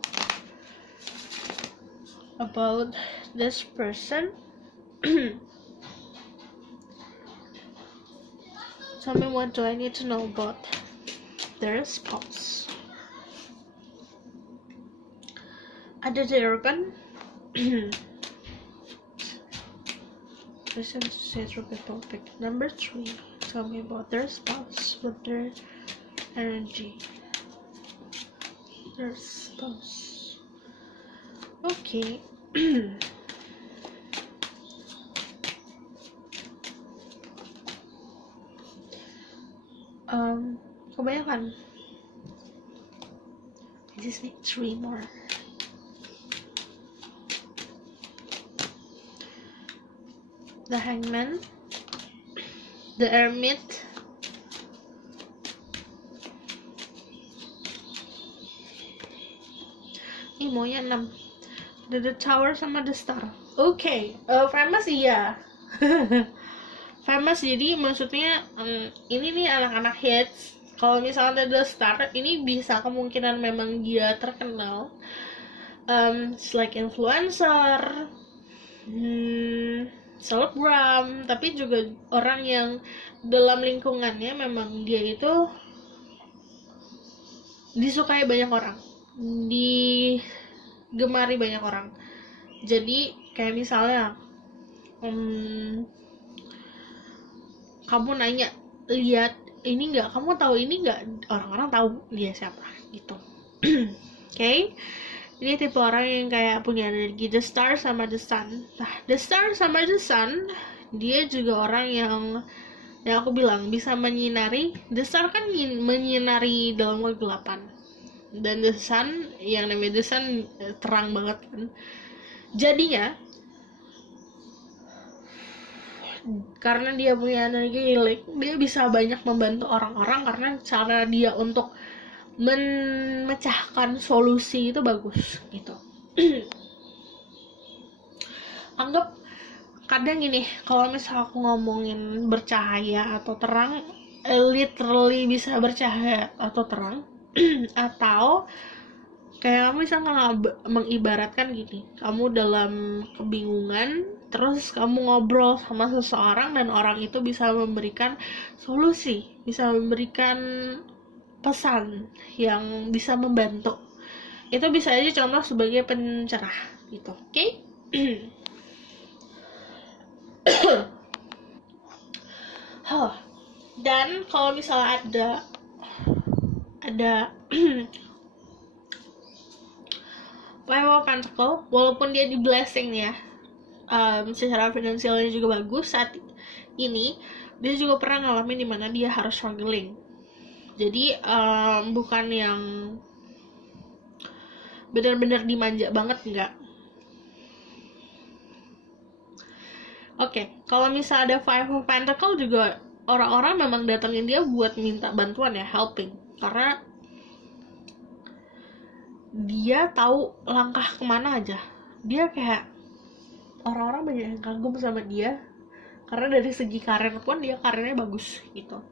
about this person. Tell me what do I need to know about their spouse. Ada di urban. Listen to Central People pick number 3. Tell me about their spouse, with their energy. Their spouse. Okay. Kebanyakan. I just need 3 more. The Hangman, the Hermit, ini maunya 6. The Tower sama The Star. Oke, famous iya. Famous, jadi maksudnya ini nih anak-anak hits. Kalau misalnya The Star, ini bisa kemungkinan memang dia terkenal, like influencer, selebgram, tapi juga orang yang dalam lingkungannya memang dia itu disukai banyak orang, digemari banyak orang. Jadi kayak misalnya kamu nanya, lihat ini nggak, kamu tahu ini nggak, orang-orang tahu dia siapa gitu. Okay? Ini tipe orang yang kayak punya energi The Star sama The Sun. Nah, The Star sama The Sun, dia juga orang yang aku bilang bisa menyinari. The Star kan menyinari dalam kegelapan, dan The Sun, yang namanya The Sun terang banget kan. Jadinya karena dia punya energi healing, dia bisa banyak membantu orang-orang karena cara dia untuk memecahkan solusi itu bagus gitu. Anggap kadang gini, kalau misal aku ngomongin bercahaya atau terang, literally bisa bercahaya atau terang. Atau kayak kamu misalnya mengibaratkan gini, kamu dalam kebingungan, terus kamu ngobrol sama seseorang dan orang itu bisa memberikan solusi, bisa memberikan pesan yang bisa membantu. Itu bisa aja contoh sebagai pencerah gitu. Oke? Dan kalau misalnya ada Five of Pentacles, walaupun dia di blessing ya, secara finansialnya juga bagus saat ini, dia juga pernah ngalamin dimana dia harus struggling. Jadi bukan yang benar-benar dimanja banget, enggak. Oke, kalau misalnya ada Five of Pentacles juga, orang-orang memang datangin dia buat minta bantuan ya, helping, karena dia tahu langkah kemana aja. Dia kayak orang-orang banyak yang kagum sama dia karena dari segi karir pun dia karirnya bagus gitu.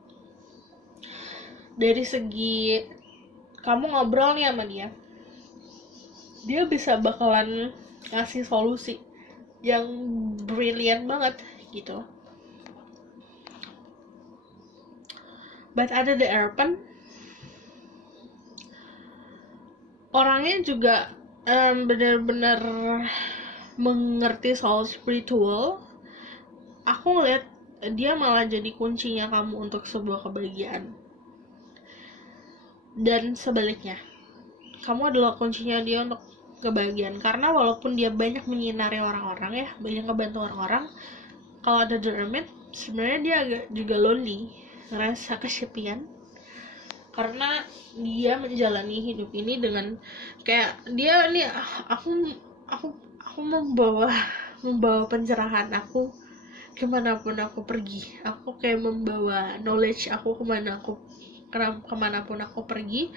Dari segi kamu ngobrol nih sama dia bisa bakalan ngasih solusi yang brilliant banget gitu. But ada the Aeropan, orangnya juga benar-benar mengerti soal spiritual. Aku ngeliat dia malah jadi kuncinya kamu untuk sebuah kebahagiaan. Dan sebaliknya, kamu adalah kuncinya dia untuk kebahagiaan. Karena walaupun dia banyak menyinari orang-orang ya, banyak ngebantu orang-orang, kalau ada the Hermit, sebenarnya dia agak juga lonely, ngerasa kesepian. Karena dia menjalani hidup ini dengan kayak dia ini aku membawa pencerahan aku kemanapun aku pergi. Aku kayak membawa knowledge aku kemanapun aku pergi.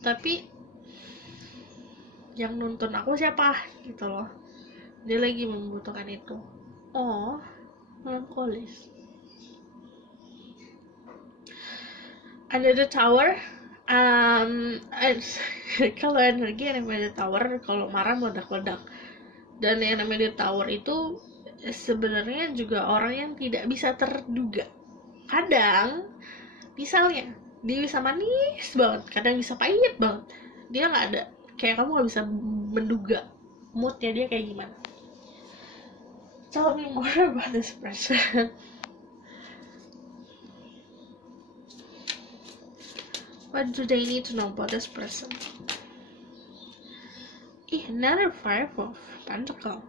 Tapi yang nuntun aku siapa gitu loh. Dia lagi membutuhkan itu. Oh, melankolis. Ada the Tower. Kalau energi yang namanya Tower, kalau marah meledak-ledak. Dan yang namanya Tower itu sebenarnya juga orang yang tidak bisa terduga. Kadang, misalnya dia bisa manis banget, kadang bisa pahit banget. Dia nggak ada, kayak kamu nggak bisa menduga moodnya dia kayak gimana. Tell me more about this person. What do they need to know about this person? Another Five of Pentacles.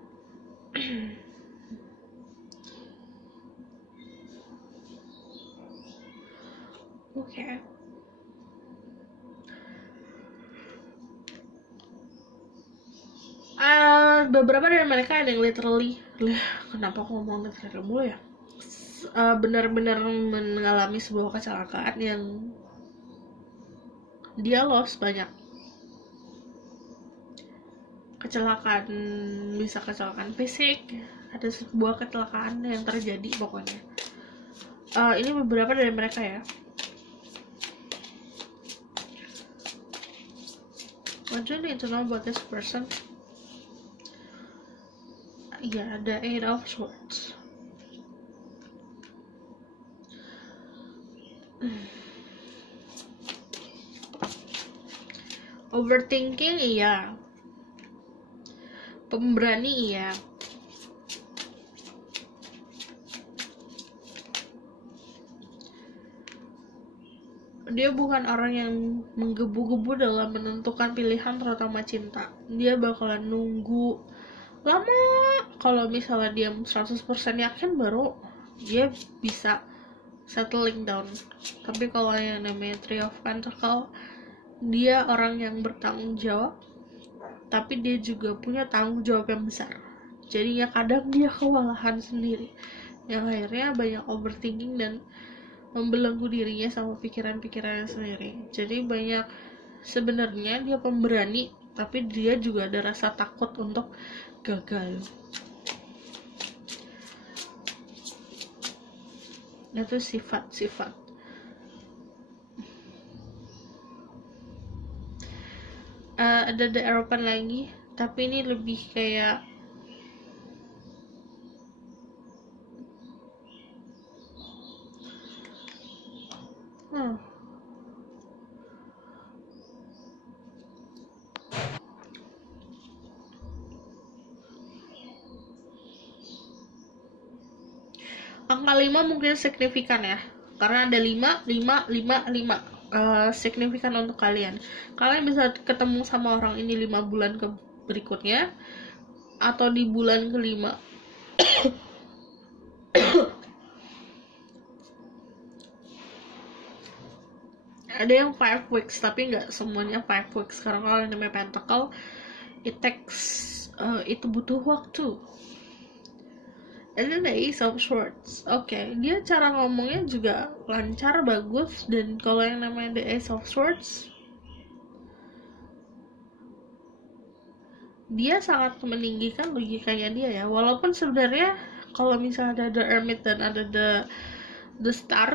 Okay. Beberapa dari mereka ada yang literally, kenapa aku ngomong literally mulu ya? Benar-benar mengalami sebuah kecelakaan yang dia lost banyak. Kecelakaan, bisa kecelakaan fisik, ada sebuah kecelakaan yang terjadi pokoknya. Ini beberapa dari mereka ya. What do you need to know about this person? Yeah, the Eight of Swords. Overthinking iya. Pemberani iya. Dia bukan orang yang menggebu-gebu dalam menentukan pilihan, terutama cinta. Dia bakalan nunggu lama. Kalau misalnya dia 100% yakin, baru dia bisa settling down. Tapi kalau yang namanya Three of Pentacles, dia orang yang bertanggung jawab, tapi dia juga punya tanggung jawab yang besar. Jadi ya kadang dia kewalahan sendiri, yang akhirnya banyak overthinking dan membelenggu dirinya sama pikiran-pikirannya sendiri. Jadi banyak, sebenarnya dia pemberani, tapi dia juga ada rasa takut untuk gagal. Itu sifat-sifat. Ada the Aeropan lagi, tapi ini lebih kayak angka 5 mungkin signifikan ya, karena ada 5 signifikan untuk kalian. Kalian bisa ketemu sama orang ini 5 bulan ke berikutnya, atau di bulan kelima. Ada yang 5 weeks, tapi nggak semuanya 5 weeks, karena kalau yang namanya Pentacle, itu butuh waktu. And then the Ace of Swords. Oke, dia cara ngomongnya juga lancar, bagus. Dan kalau yang namanya the Ace of Swords, dia sangat meninggikan logikanya dia ya. Walaupun sebenarnya kalau misalnya ada the Hermit dan ada the Star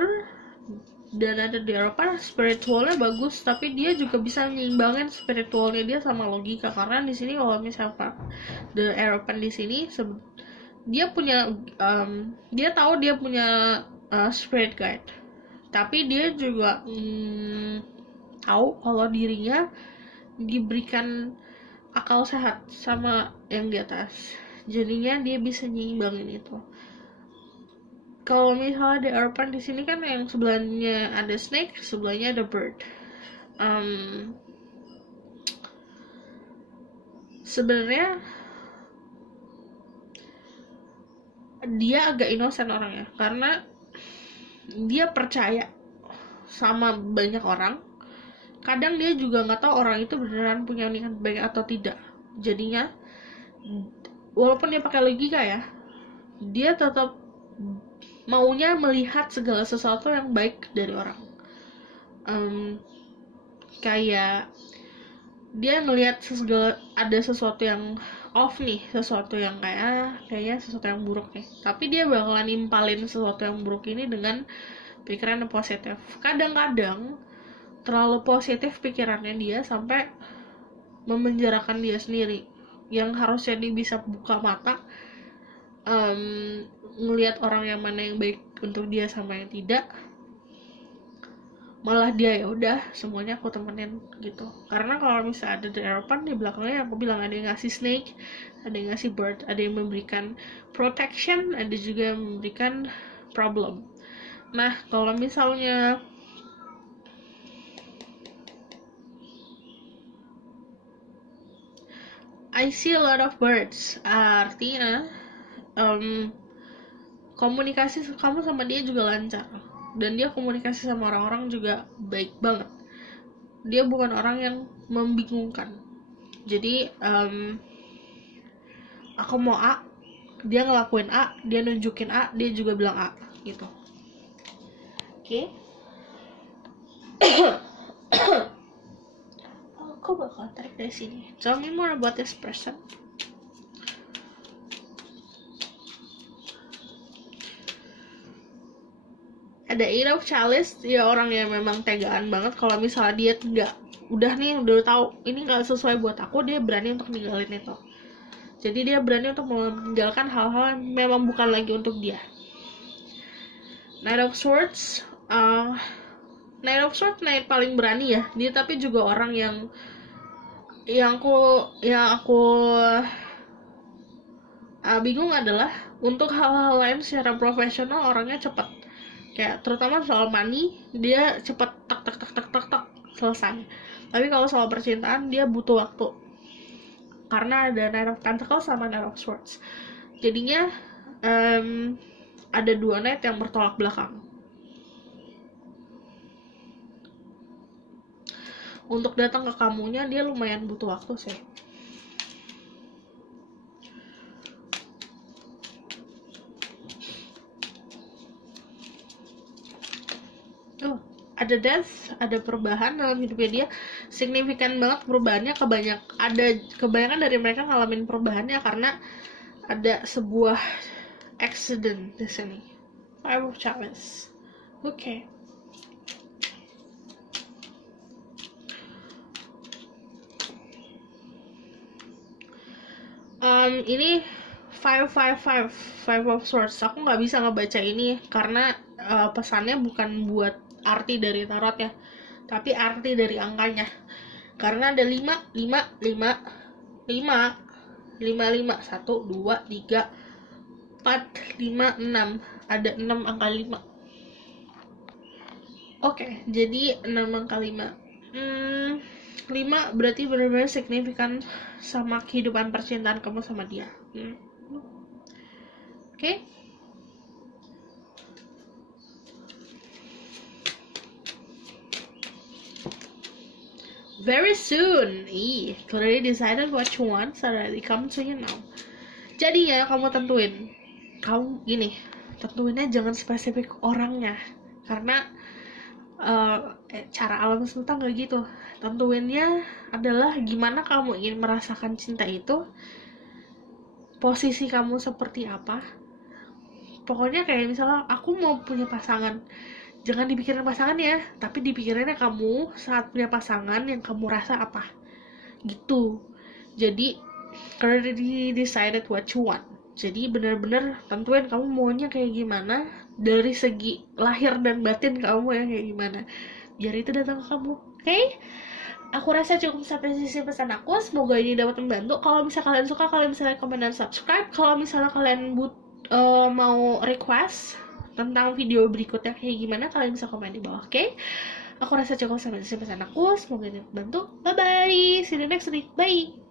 dan ada the Aeropan, spiritualnya bagus, tapi dia juga bisa menyimbangin spiritualnya dia sama logika. Karena di sini kalau misalnya the Aeropan di sini dia punya dia tahu dia punya spirit guide. tapi dia juga tahu kalau dirinya diberikan akal sehat sama yang di atas, jadinya dia bisa nyimbangin itu. Kalau misalnya The Elephant di sini kan yang sebelahnya ada snake, sebelahnya ada bird. Sebenarnya dia agak innocent orangnya, karena dia percaya sama banyak orang. Kadang dia juga nggak tahu orang itu beneran punya niat baik atau tidak. Jadinya walaupun dia pakai logika ya, dia tetap maunya melihat segala sesuatu yang baik dari orang. Kayak dia ngelihat segala ada sesuatu yang off nih, sesuatu yang kayaknya sesuatu yang buruk nih, tapi dia bakalan nimpalin sesuatu yang buruk ini dengan pikiran yang positif. Kadang-kadang terlalu positif pikirannya dia sampai memenjarakan dia sendiri, yang harusnya dia bisa buka mata, ngelihat orang yang mana yang baik untuk dia sama yang tidak, malah dia ya udah semuanya aku temenin gitu. Karena kalau misalnya ada The Elephant di belakangnya, aku bilang ada yang ngasih snake, ada yang ngasih bird, ada yang memberikan protection, ada juga yang memberikan problem. Nah, kalau misalnya I see a lot of birds, artinya komunikasi kamu sama dia juga lancar, dan dia komunikasi sama orang-orang juga baik banget. Dia bukan orang yang membingungkan. Jadi aku mau A, dia ngelakuin A, dia nunjukin A, dia juga bilang A gitu. Oke. Aku bakal tarik dari sini. Tell me more about this person. Ada Eight of Chalice, dia orang yang memang tegaan banget. Kalau misalnya dia udah tahu ini nggak sesuai buat aku, dia berani untuk ninggalin itu. Jadi dia berani untuk meninggalkan hal-hal yang memang bukan lagi untuk dia. Knight of Swords, Knight paling berani ya. Dia tapi juga orang yang aku bingung adalah untuk hal-hal lain secara profesional orangnya cepat. Kayak terutama soal money, dia cepet tak selesai. Tapi kalau soal percintaan dia butuh waktu, karena ada Knight of Pentacles sama Knight of Swords. Jadinya ada dua Knight yang bertolak belakang. Untuk datang ke kamunya dia lumayan butuh waktu sih. Ada death, ada perubahan dalam hidupnya dia, signifikan banget perubahannya. Kebanyakan dari mereka ngalamin perubahannya karena ada sebuah accident di sini. Five of Chalice. Oke. Ini Five of Swords. Aku nggak bisa ngebaca ini karena pesannya bukan buat arti dari tarot ya, tapi arti dari angkanya. Karena ada 5, 5, 5, 5, 5, 5, 1, 2, 3, 4, 5, 6. Ada 6 angka 5. Oke, jadi 6 angka 5. 5 berarti benar-benar signifikan sama kehidupan percintaan kamu sama dia. Oke. Very soon. Clearly decided what you want, so that it comes to you now. Jadinya kamu tentuin. Tentuinnya jangan spesifik orangnya, karena cara alam semesta nggak gitu. Tentuinnya adalah gimana kamu ingin merasakan cinta itu, posisi kamu seperti apa. Pokoknya kayak misalnya aku mau punya pasangan, jangan dipikirin pasangannya, tapi dipikirinnya kamu saat punya pasangan yang kamu rasa apa gitu. Jadi already decided what you want. Jadi bener-bener tentuin kamu maunya kayak gimana, dari segi lahir dan batin kamu yang kayak gimana, biar itu datang ke kamu. Oke? Aku rasa cukup sampai sisi pesan aku. Semoga ini dapat membantu. Kalau misalnya kalian suka, kalian bisa like, comment, dan subscribe. Kalau misalnya kalian mau request tentang video berikutnya kayak gimana, kalian bisa komen di bawah. Oke? Aku rasa cukup sampai sisi pesan aku. Semoga ini membantu. Bye bye. See you next week. Bye.